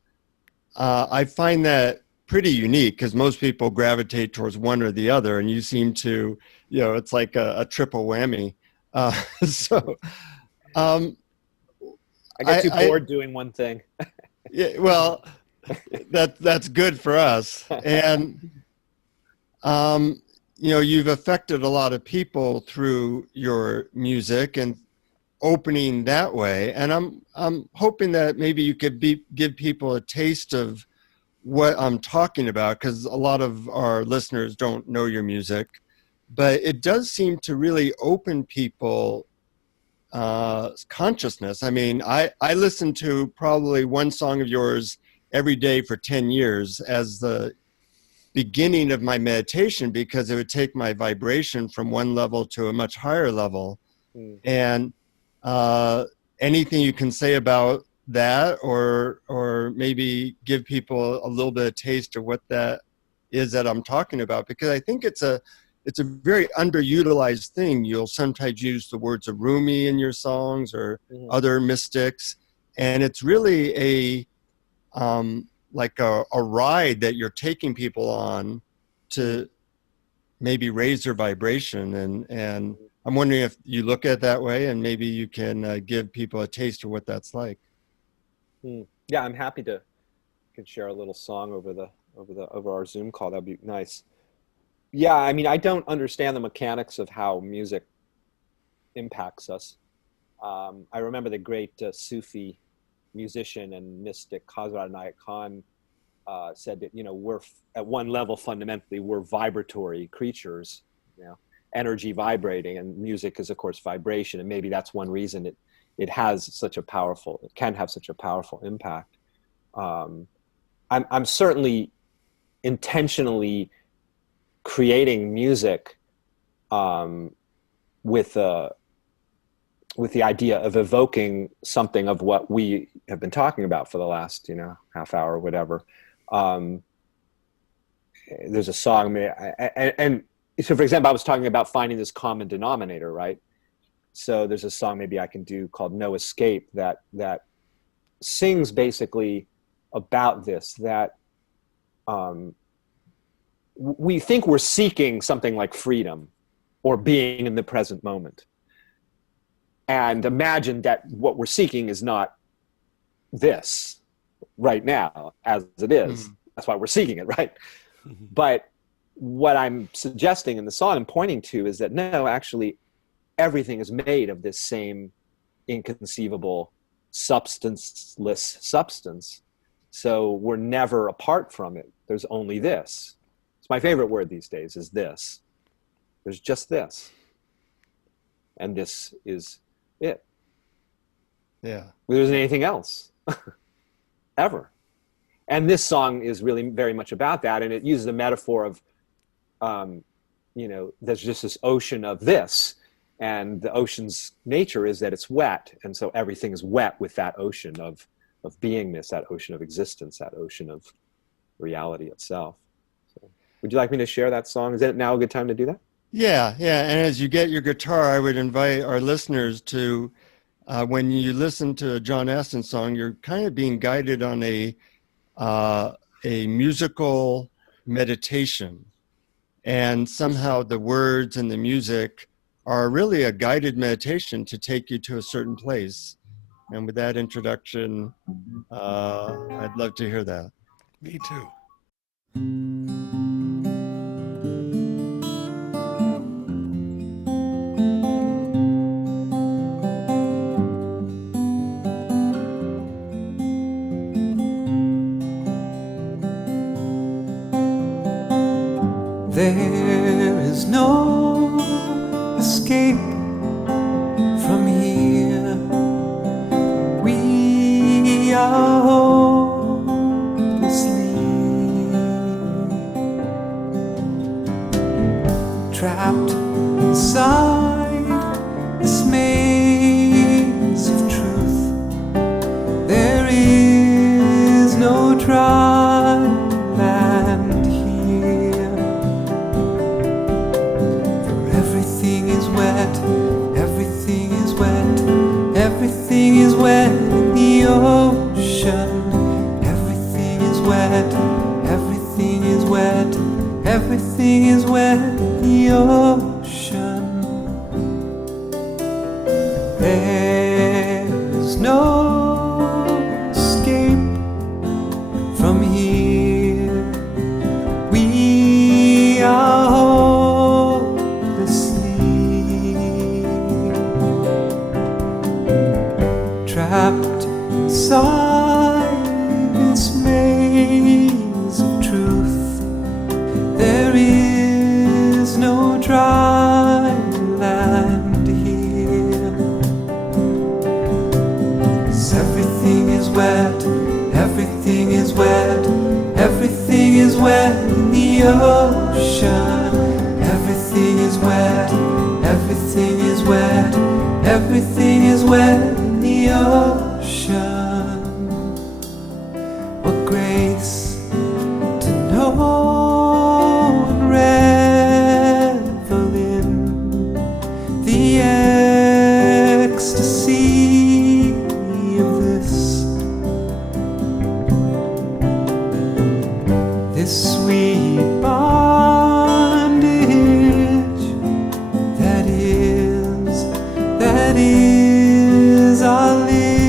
I find that pretty unique because most people gravitate towards one or the other, and you seem to, it's like a triple whammy. So I get too bored doing one thing. Yeah, well, that's good for us. And you've affected a lot of people through your music and opening that way. And I'm hoping that maybe you could give people a taste of what I'm talking about, because a lot of our listeners don't know your music, but it does seem to really open people consciousness. I mean, I listened to probably one song of yours every day for 10 years as the beginning of my meditation, because it would take my vibration from one level to a much higher level. And anything you can say about that, or maybe give people a little bit of taste of what that is that I'm talking about, because I think it's a very underutilized thing. You'll sometimes use the words of Rumi in your songs or other mystics, and it's really a ride that you're taking people on to maybe raise their vibration. And I'm wondering if you look at it that way, and maybe you can give people a taste of what that's like. Yeah, I'm happy to share a little song over our Zoom call. That'd be nice. Yeah, I mean, I don't understand the mechanics of how music impacts us. I remember the great Sufi musician and mystic Hazrat Inayat Khan said that, we're at one level, fundamentally, we're vibratory creatures, energy vibrating, and music is, of course, vibration. And maybe that's one reason it can have such a powerful impact. I'm certainly intentionally creating music with the idea of evoking something of what we have been talking about for the last, half hour or whatever. There's a song, and so, for example, I was talking about finding this common denominator, right? So there's a song maybe I can do called "No Escape" that sings basically about this, that we think we're seeking something like freedom or being in the present moment, and imagine that what we're seeking is not this right now as it is. That's why we're seeking it, right? But what I'm suggesting in the song and pointing to is that no, actually, everything is made of this same inconceivable substanceless substance. So we're never apart from it. There's only this. It's my favorite word these days, is this. There's just this. And this is it. Yeah. There isn't anything else ever. And this song is really very much about that. And it uses a metaphor of, there's just this ocean of this. And the ocean's nature is that it's wet, and so everything is wet with that ocean of beingness, that ocean of existence, that ocean of reality itself. So, would you like me to share that song? Is it now a good time to do that? Yeah, yeah. And as you get your guitar, I would invite our listeners to, when you listen to a John Astin song, you're kind of being guided on a musical meditation. And somehow the words and the music are really a guided meditation to take you to a certain place. And with that introduction, I'd love to hear that. Me too. There is no escape from here. We are hopelessly trapped inside this maze of truth. There is no dry land here. Everything is wet, everything is wet, everything is wet in the ocean. Everything is wet, everything is wet, everything is wet in the ocean. There is no escape from here. We are trapped inside this maze of truth. There is no dry land here. 'Cause everything is wet, everything is wet, everything is wet in the ocean. Everything is wet, everything is wet, everything is wet in the ocean. What grace to know and revel in the ecstasy of this sweet bondage that is our liberation.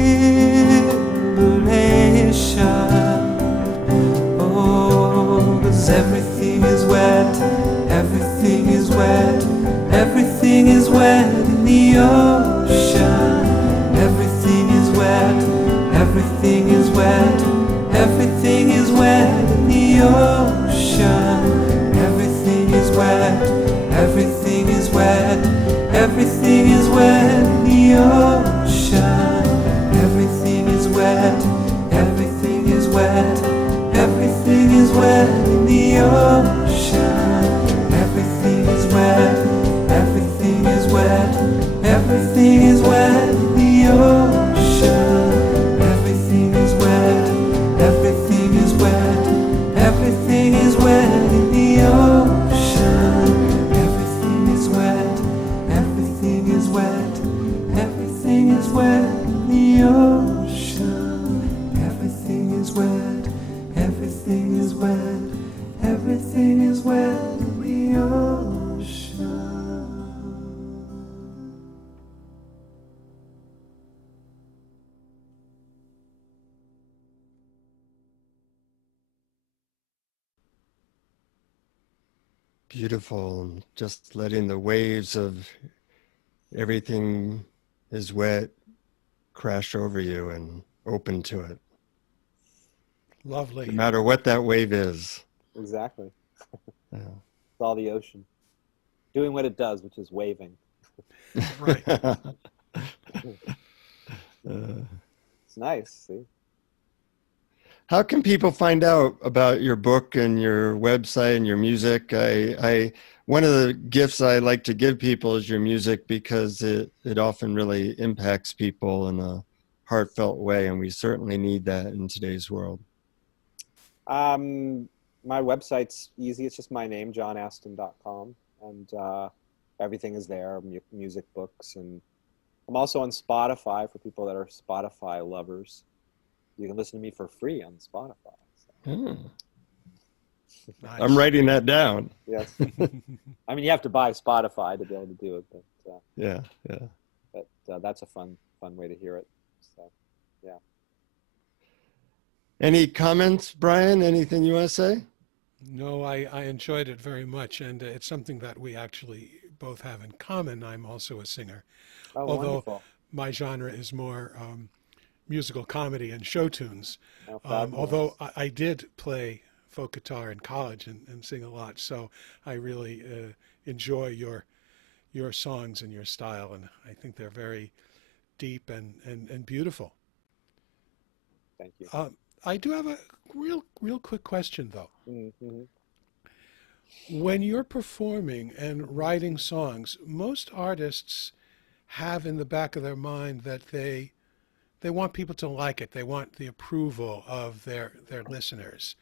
Oh, 'cause everything is wet, everything is wet, everything is wet in the ocean. Everything is wet, everything is wet, everything is wet in the ocean. Everything is wet, everything is wet, everything is wet in the ocean. Everything is wet, everything is wet, everything is wet in the ocean. Everything is wet, everything is wet, everything is wet in the ocean. Everything is wet, everything is wet, everything is wet in the ocean. Everything is wet, everything is wet, everything is wet in the ocean. Everything is wet, everything is wet, everything is wet in the ocean. Beautiful. Just letting the waves of everything is wet crash over you and open to it, no Lovely. matter what that wave is. Exactly. Yeah. It's all the ocean doing what it does, which is waving. Right. It's nice. See? How can people find out about your book and your website and your music? I one of the gifts I like to give people is your music, because it often really impacts people in a heartfelt way, and we certainly need that in today's world. My website's easy. It's just my name, johnastin.com, and everything is there, music, books, and I'm also on Spotify for people that are Spotify lovers. You can listen to me for free on Spotify. So. Hmm. Nice. I'm writing that down. Yes. I mean, you have to buy Spotify to be able to do it, but Yeah. but that's a fun way to hear it. So, yeah. Any comments, Brian? Anything you want to say? No, I enjoyed it very much, and it's something that we actually both have in common. I'm also a singer, Oh, although wonderful. my genre is more musical comedy and show tunes. Oh, fabulous. Although I did play folk guitar in college and sing a lot, so I really enjoy your songs and your style, and I think they're very deep and beautiful. Thank you. I do have a real quick question though. Mm-hmm. When you're performing and writing songs, most artists have in the back of their mind that they want people to like it. They want the approval of their listeners.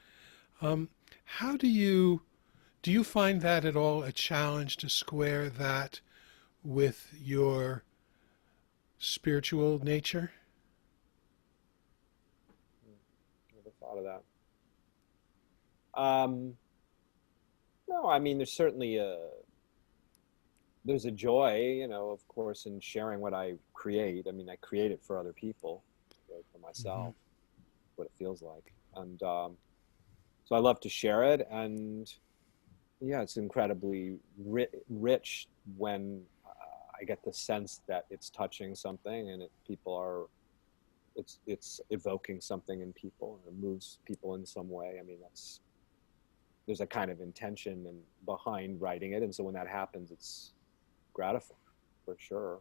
How do you find that at all a challenge to square that with your spiritual nature? Never thought of that. No, I mean, there's certainly there's a joy, of course, in sharing what I create. I mean, I create it for other people, right, for myself, what it feels like. And so I love to share it. And yeah, it's incredibly rich when I get the sense that it's touching something and it's evoking something in people, and it moves people in some way. I mean, there's a kind of intention behind writing it, and so when that happens, it's gratifying for sure.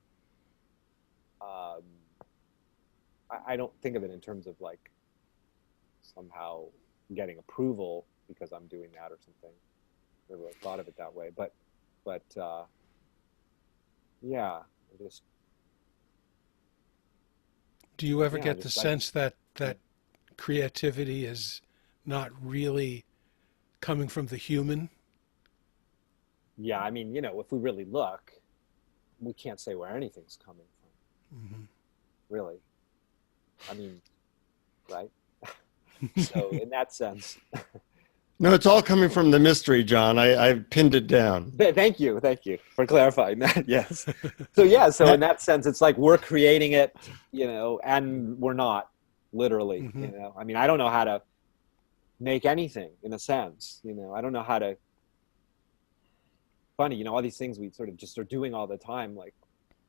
I don't think of it in terms of like somehow getting approval because I'm doing that or something. Never really thought of it that way, but yeah, I just. Do you ever Yeah, get the sense that creativity is not really coming from the human? Yeah, I mean, if we really look, we can't say where anything's coming from. Mm-hmm. Really. I mean, right? So in that sense. No, it's all coming from the mystery, John. I've pinned it down. Thank you for clarifying that. Yes. So yeah, so in that sense, it's like we're creating it, and we're not literally, I mean, I don't know how to make anything in a sense, I don't know how to, funny, all these things we sort of just are doing all the time, like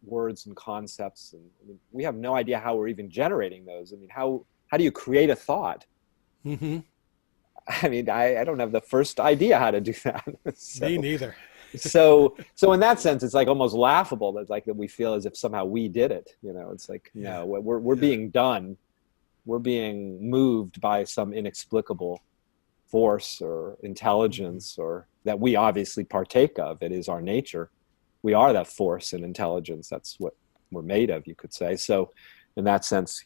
words and concepts. And I mean, we have no idea how we're even generating those. I mean, how do you create a thought? Mm-hmm. I mean, I don't have the first idea how to do that. Me neither. so in that sense, it's like almost laughable that we feel as if somehow we did it. It's like, no, we're being done. We're being moved by some inexplicable force or intelligence, or that we obviously partake of. It is our nature. We are that force and intelligence. That's what we're made of, you could say. So in that sense,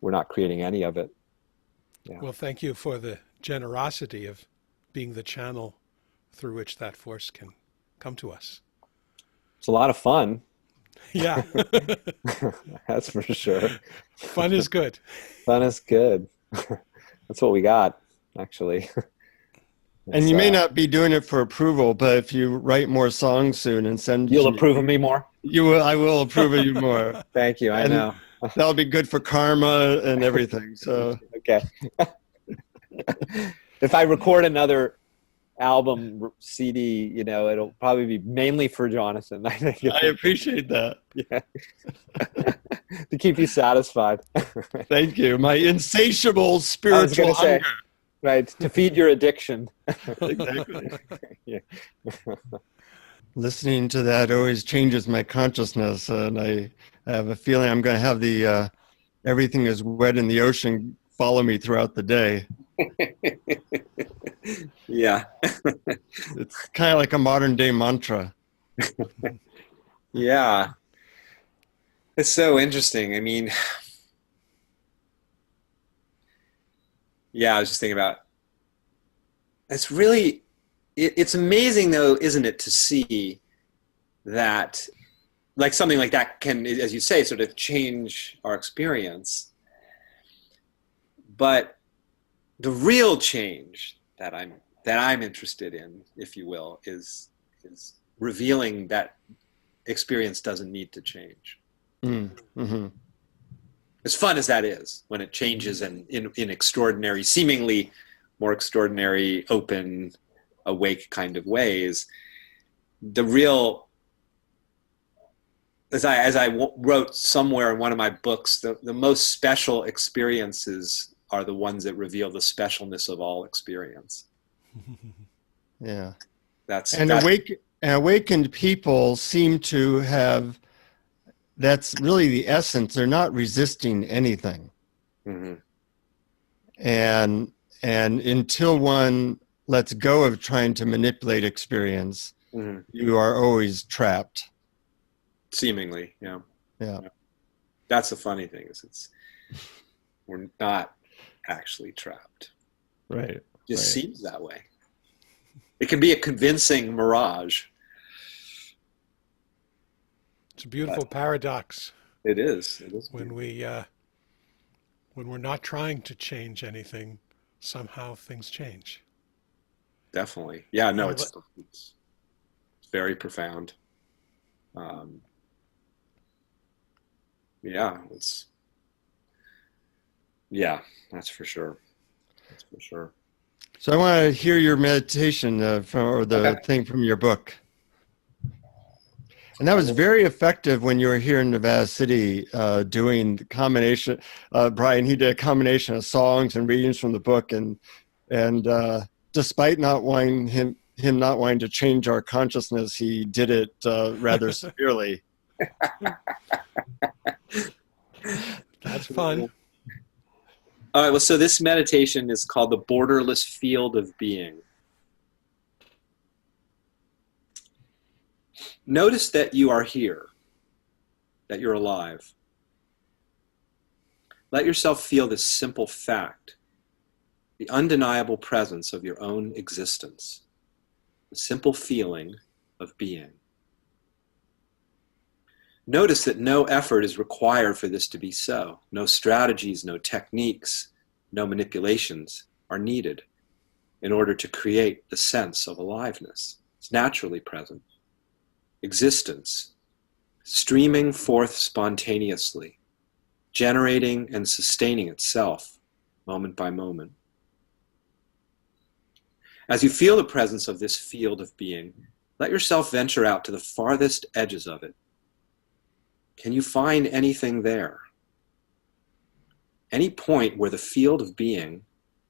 we're not creating any of it. Yeah. Well, thank you for the generosity of being the channel through which that force can come to us. It's a lot of fun. Yeah. That's for sure. Fun is good. Fun is good. That's what we got, actually. And you may not be doing it for approval, but if you write more songs soon and send, you'll approve of me more. You will. I will approve of you more. Thank you. I know. That'll be good for karma and everything. So okay. If I record another album CD, it'll probably be mainly for Jonathan. I think. I appreciate that. Yeah. To keep you satisfied. Thank you. My insatiable spiritual hunger. Right, to feed your addiction. Exactly. Yeah. Listening to that always changes my consciousness, and I have a feeling I'm going to have the everything is wet in the ocean follow me throughout the day. Yeah. It's kind of like a modern day mantra. Yeah. It's so interesting. I mean, yeah, I was just thinking about, it's really, it's amazing though, isn't it, to see that like something like that can, as you say, sort of change our experience. But the real change that I'm interested in, if you will, is revealing that experience doesn't need to change. Mm-hmm. As fun as that is, when it changes and in extraordinary, seemingly more extraordinary, open, awake kind of ways, the real, as I wrote somewhere in one of my books, the most special experiences are the ones that reveal the specialness of all experience. Yeah. That's And awakened people seem to have, that's really the essence. They're not resisting anything. mm-hmm. And until one lets go of trying to manipulate experience, Mm-hmm. you are always trapped. Seemingly, yeah. Yeah. That's the funny thing, is we're not actually trapped. Right. It just right. seems that way. It can be a convincing mirage. It's a beautiful paradox It is. when when we're not trying to change anything, somehow things change. Definitely. Yeah, no, I it's very profound. Um, yeah, yeah, that's for sure. That's for sure. So I want to hear your meditation or the Okay. thing from your book. And that was very effective when you were here in Nevada City doing the combination. Brian, he did a combination of songs and readings from the book, and despite not wanting him not wanting to change our consciousness, he did it rather severely. That's fun. All right. Well, so this meditation is called the Borderless Field of Being. Notice that you are here, that you're alive. Let yourself feel this simple fact, the undeniable presence of your own existence, the simple feeling of being. Notice that no effort is required for this to be so. No strategies, no techniques, no manipulations are needed in order to create the sense of aliveness. It's naturally present. Existence, streaming forth spontaneously, generating and sustaining itself moment by moment. As you feel the presence of this field of being, let yourself venture out to the farthest edges of it. Can you find anything there? Any point where the field of being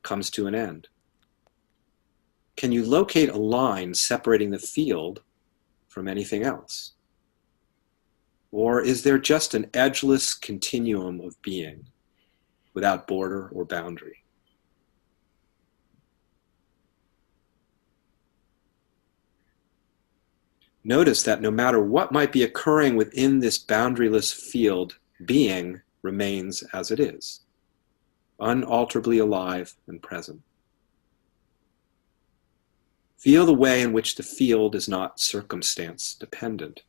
comes to an end? Can you locate a line separating the field from anything else? Or is there just an edgeless continuum of being without border or boundary? Notice that no matter what might be occurring within this boundaryless field, being remains as it is, unalterably alive and present. Feel the way in which the field is not circumstance dependent.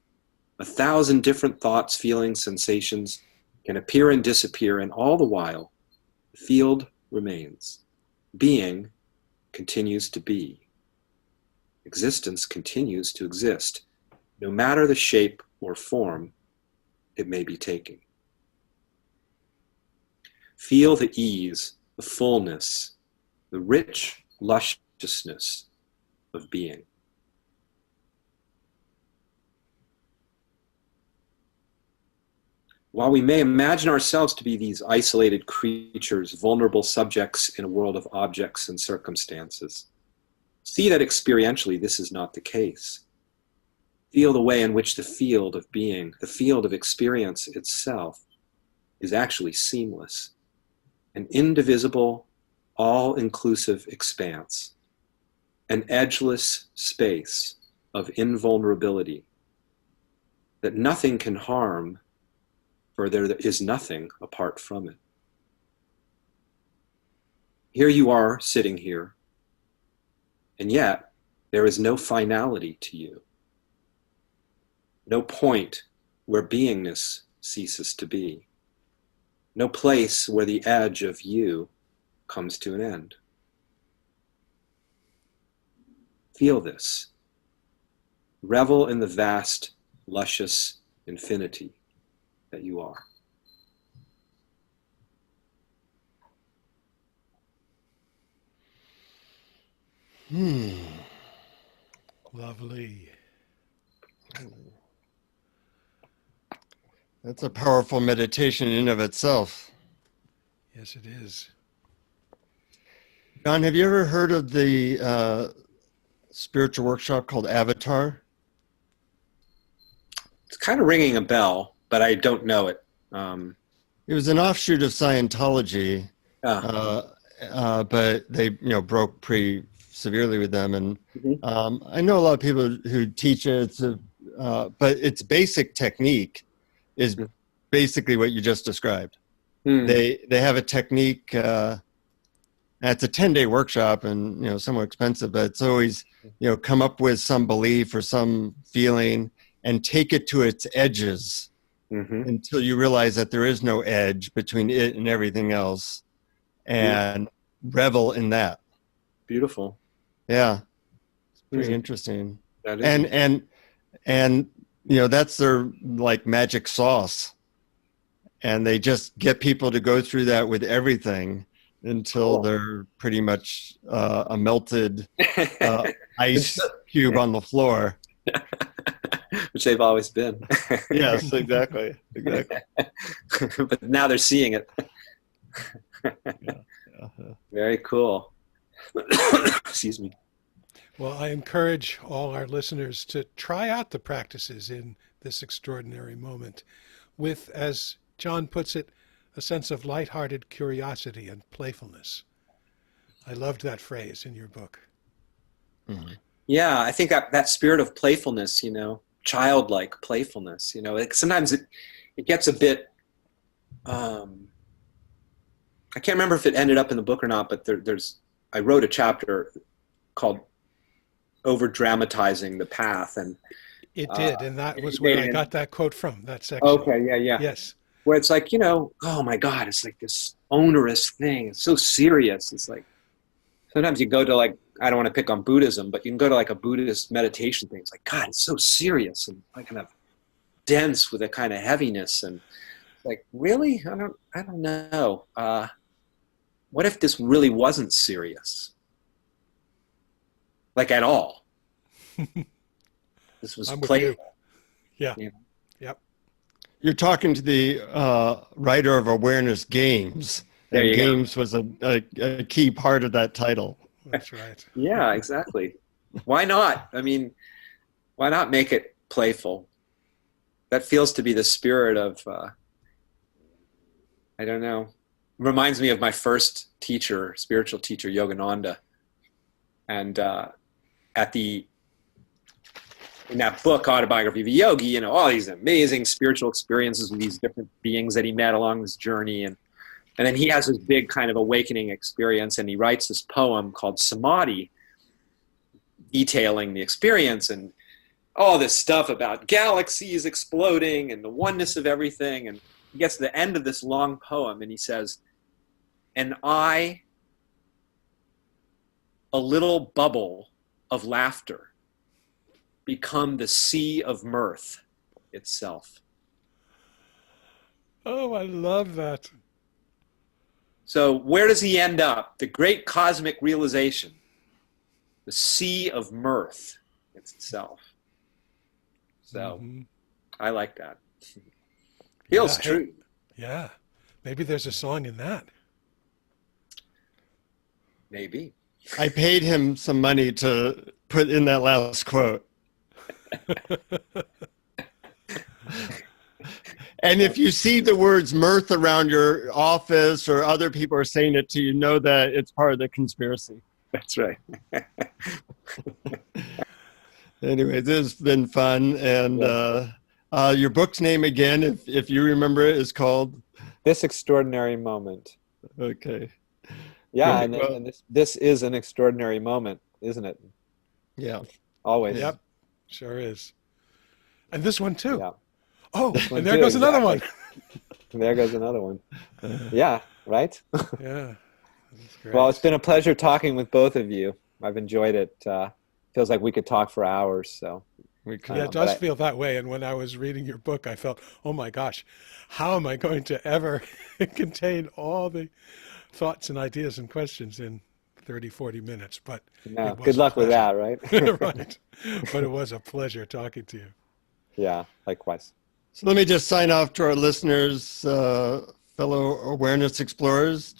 1,000 different thoughts, feelings, sensations can appear and disappear, and all the while, the field remains. Being continues to be. Existence continues to exist, no matter the shape or form it may be taking. Feel the ease, the fullness, the rich lusciousness of being. While we may imagine ourselves to be these isolated creatures, vulnerable subjects in a world of objects and circumstances, see that experientially this is not the case. Feel the way in which the field of being, the field of experience itself, is actually seamless, an indivisible, all-inclusive expanse, an edgeless space of invulnerability that nothing can harm, for there is nothing apart from it. Here you are sitting here, and yet there is no finality to you, no point where beingness ceases to be, no place where the edge of you comes to an end. Feel this. Revel in the vast, luscious infinity that you are. Lovely. That's a powerful meditation in and of itself. Yes, it is. John, have you ever heard of the spiritual workshop called Avatar? It's kind of ringing a bell, but I don't know it. It was an offshoot of Scientology, but they broke pretty severely with them. And I know a lot of people who teach it, but its basic technique is basically what you just described. They have a technique. It's a 10-day workshop, and somewhat expensive, but it's always come up with some belief or some feeling and take it to its edges until you realize that there is no edge between it and everything else, and revel in that. Beautiful. Yeah, it's pretty interesting. That is. And that's their like magic sauce, and they just get people to go through that with everything until they're pretty much a melted ice cube on the floor. Which they've always been. Yes, exactly. But now they're seeing it. Very cool. Excuse me. Well, I encourage all our listeners to try out the practices in this extraordinary moment with, as John puts it, a sense of lighthearted curiosity and playfulness. I loved that phrase in your book. Yeah, I think that spirit of playfulness, childlike playfulness, sometimes it gets a bit, I can't remember if it ended up in the book or not, but I wrote a chapter called Over Dramatizing the Path. And it did, and that was where I got that quote from, that section. Okay, yeah. Yes. Where it's like, oh my God, it's like this onerous thing. It's so serious. It's like, sometimes you go to I don't want to pick on Buddhism, but you can go to a Buddhist meditation thing. It's like, God, it's so serious and kind of dense with a kind of heaviness. And like, really? I don't know. What if this really wasn't serious? Like at all? This was playful. Yeah. Yep. You're talking to the writer of Awareness Games. There you Games was a key part of that title. That's right. Yeah, exactly. Why not? I mean, why not make it playful? That feels to be the spirit of, I don't know, reminds me of my first teacher, spiritual teacher, Yogananda. And in that book, Autobiography of a Yogi, all these amazing spiritual experiences with these different beings that he met along this journey. And then he has this big kind of awakening experience, and he writes this poem called Samadhi, detailing the experience and all this stuff about galaxies exploding and the oneness of everything. And he gets to the end of this long poem, and he says, "And I, a little bubble of laughter, become the sea of mirth itself." Oh, I love that. So where does he end up? The great cosmic realization, the sea of mirth itself. So I like that. Feels true. Yeah. Maybe there's a song in that. Maybe. I paid him some money to put in that last quote. And if you see the words mirth around your office or other people are saying it to you, know that it's part of the conspiracy. That's right. Anyway, this has been fun. And your book's name again, if you remember it, is called This Extraordinary Moment. Okay. Yeah, Great. and this is an extraordinary moment, isn't it? Yeah. Always. Yep, sure is. And this one too. Yeah. Oh, This one and there too, goes another one. exactly. There goes another one. Yeah, right? Yeah. That's great. Well, it's been a pleasure talking with both of you. I've enjoyed it. Feels like we could talk for hours. So We could. Yeah, it does feel that way. And when I was reading your book, I felt, oh my gosh, how am I going to ever contain all the thoughts and ideas and questions in 30, 40 minutes? But no, it was good a luck with pleasure. that, right? Right. But it was a pleasure talking to you. Yeah, likewise. So let me just sign off to our listeners, fellow awareness explorers.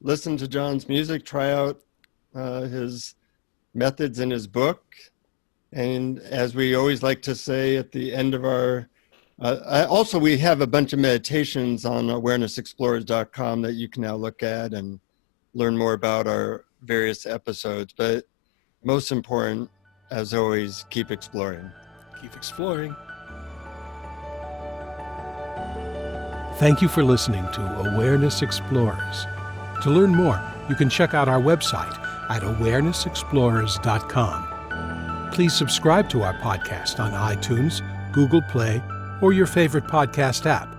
Listen to John's music, try out his methods in his book. And as we always like to say at the end of our, also we have a bunch of meditations on awarenessexplorers.com that you can now look at and learn more about our various episodes. But most important, as always, keep exploring. Keep exploring. Thank you for listening to Awareness Explorers. To learn more, you can check out our website at awarenessexplorers.com. Please subscribe to our podcast on iTunes, Google Play, or your favorite podcast app.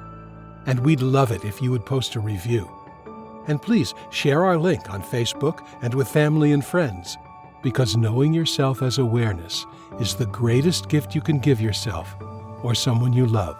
And we'd love it if you would post a review. And please share our link on Facebook and with family and friends, because knowing yourself as awareness is the greatest gift you can give yourself or someone you love.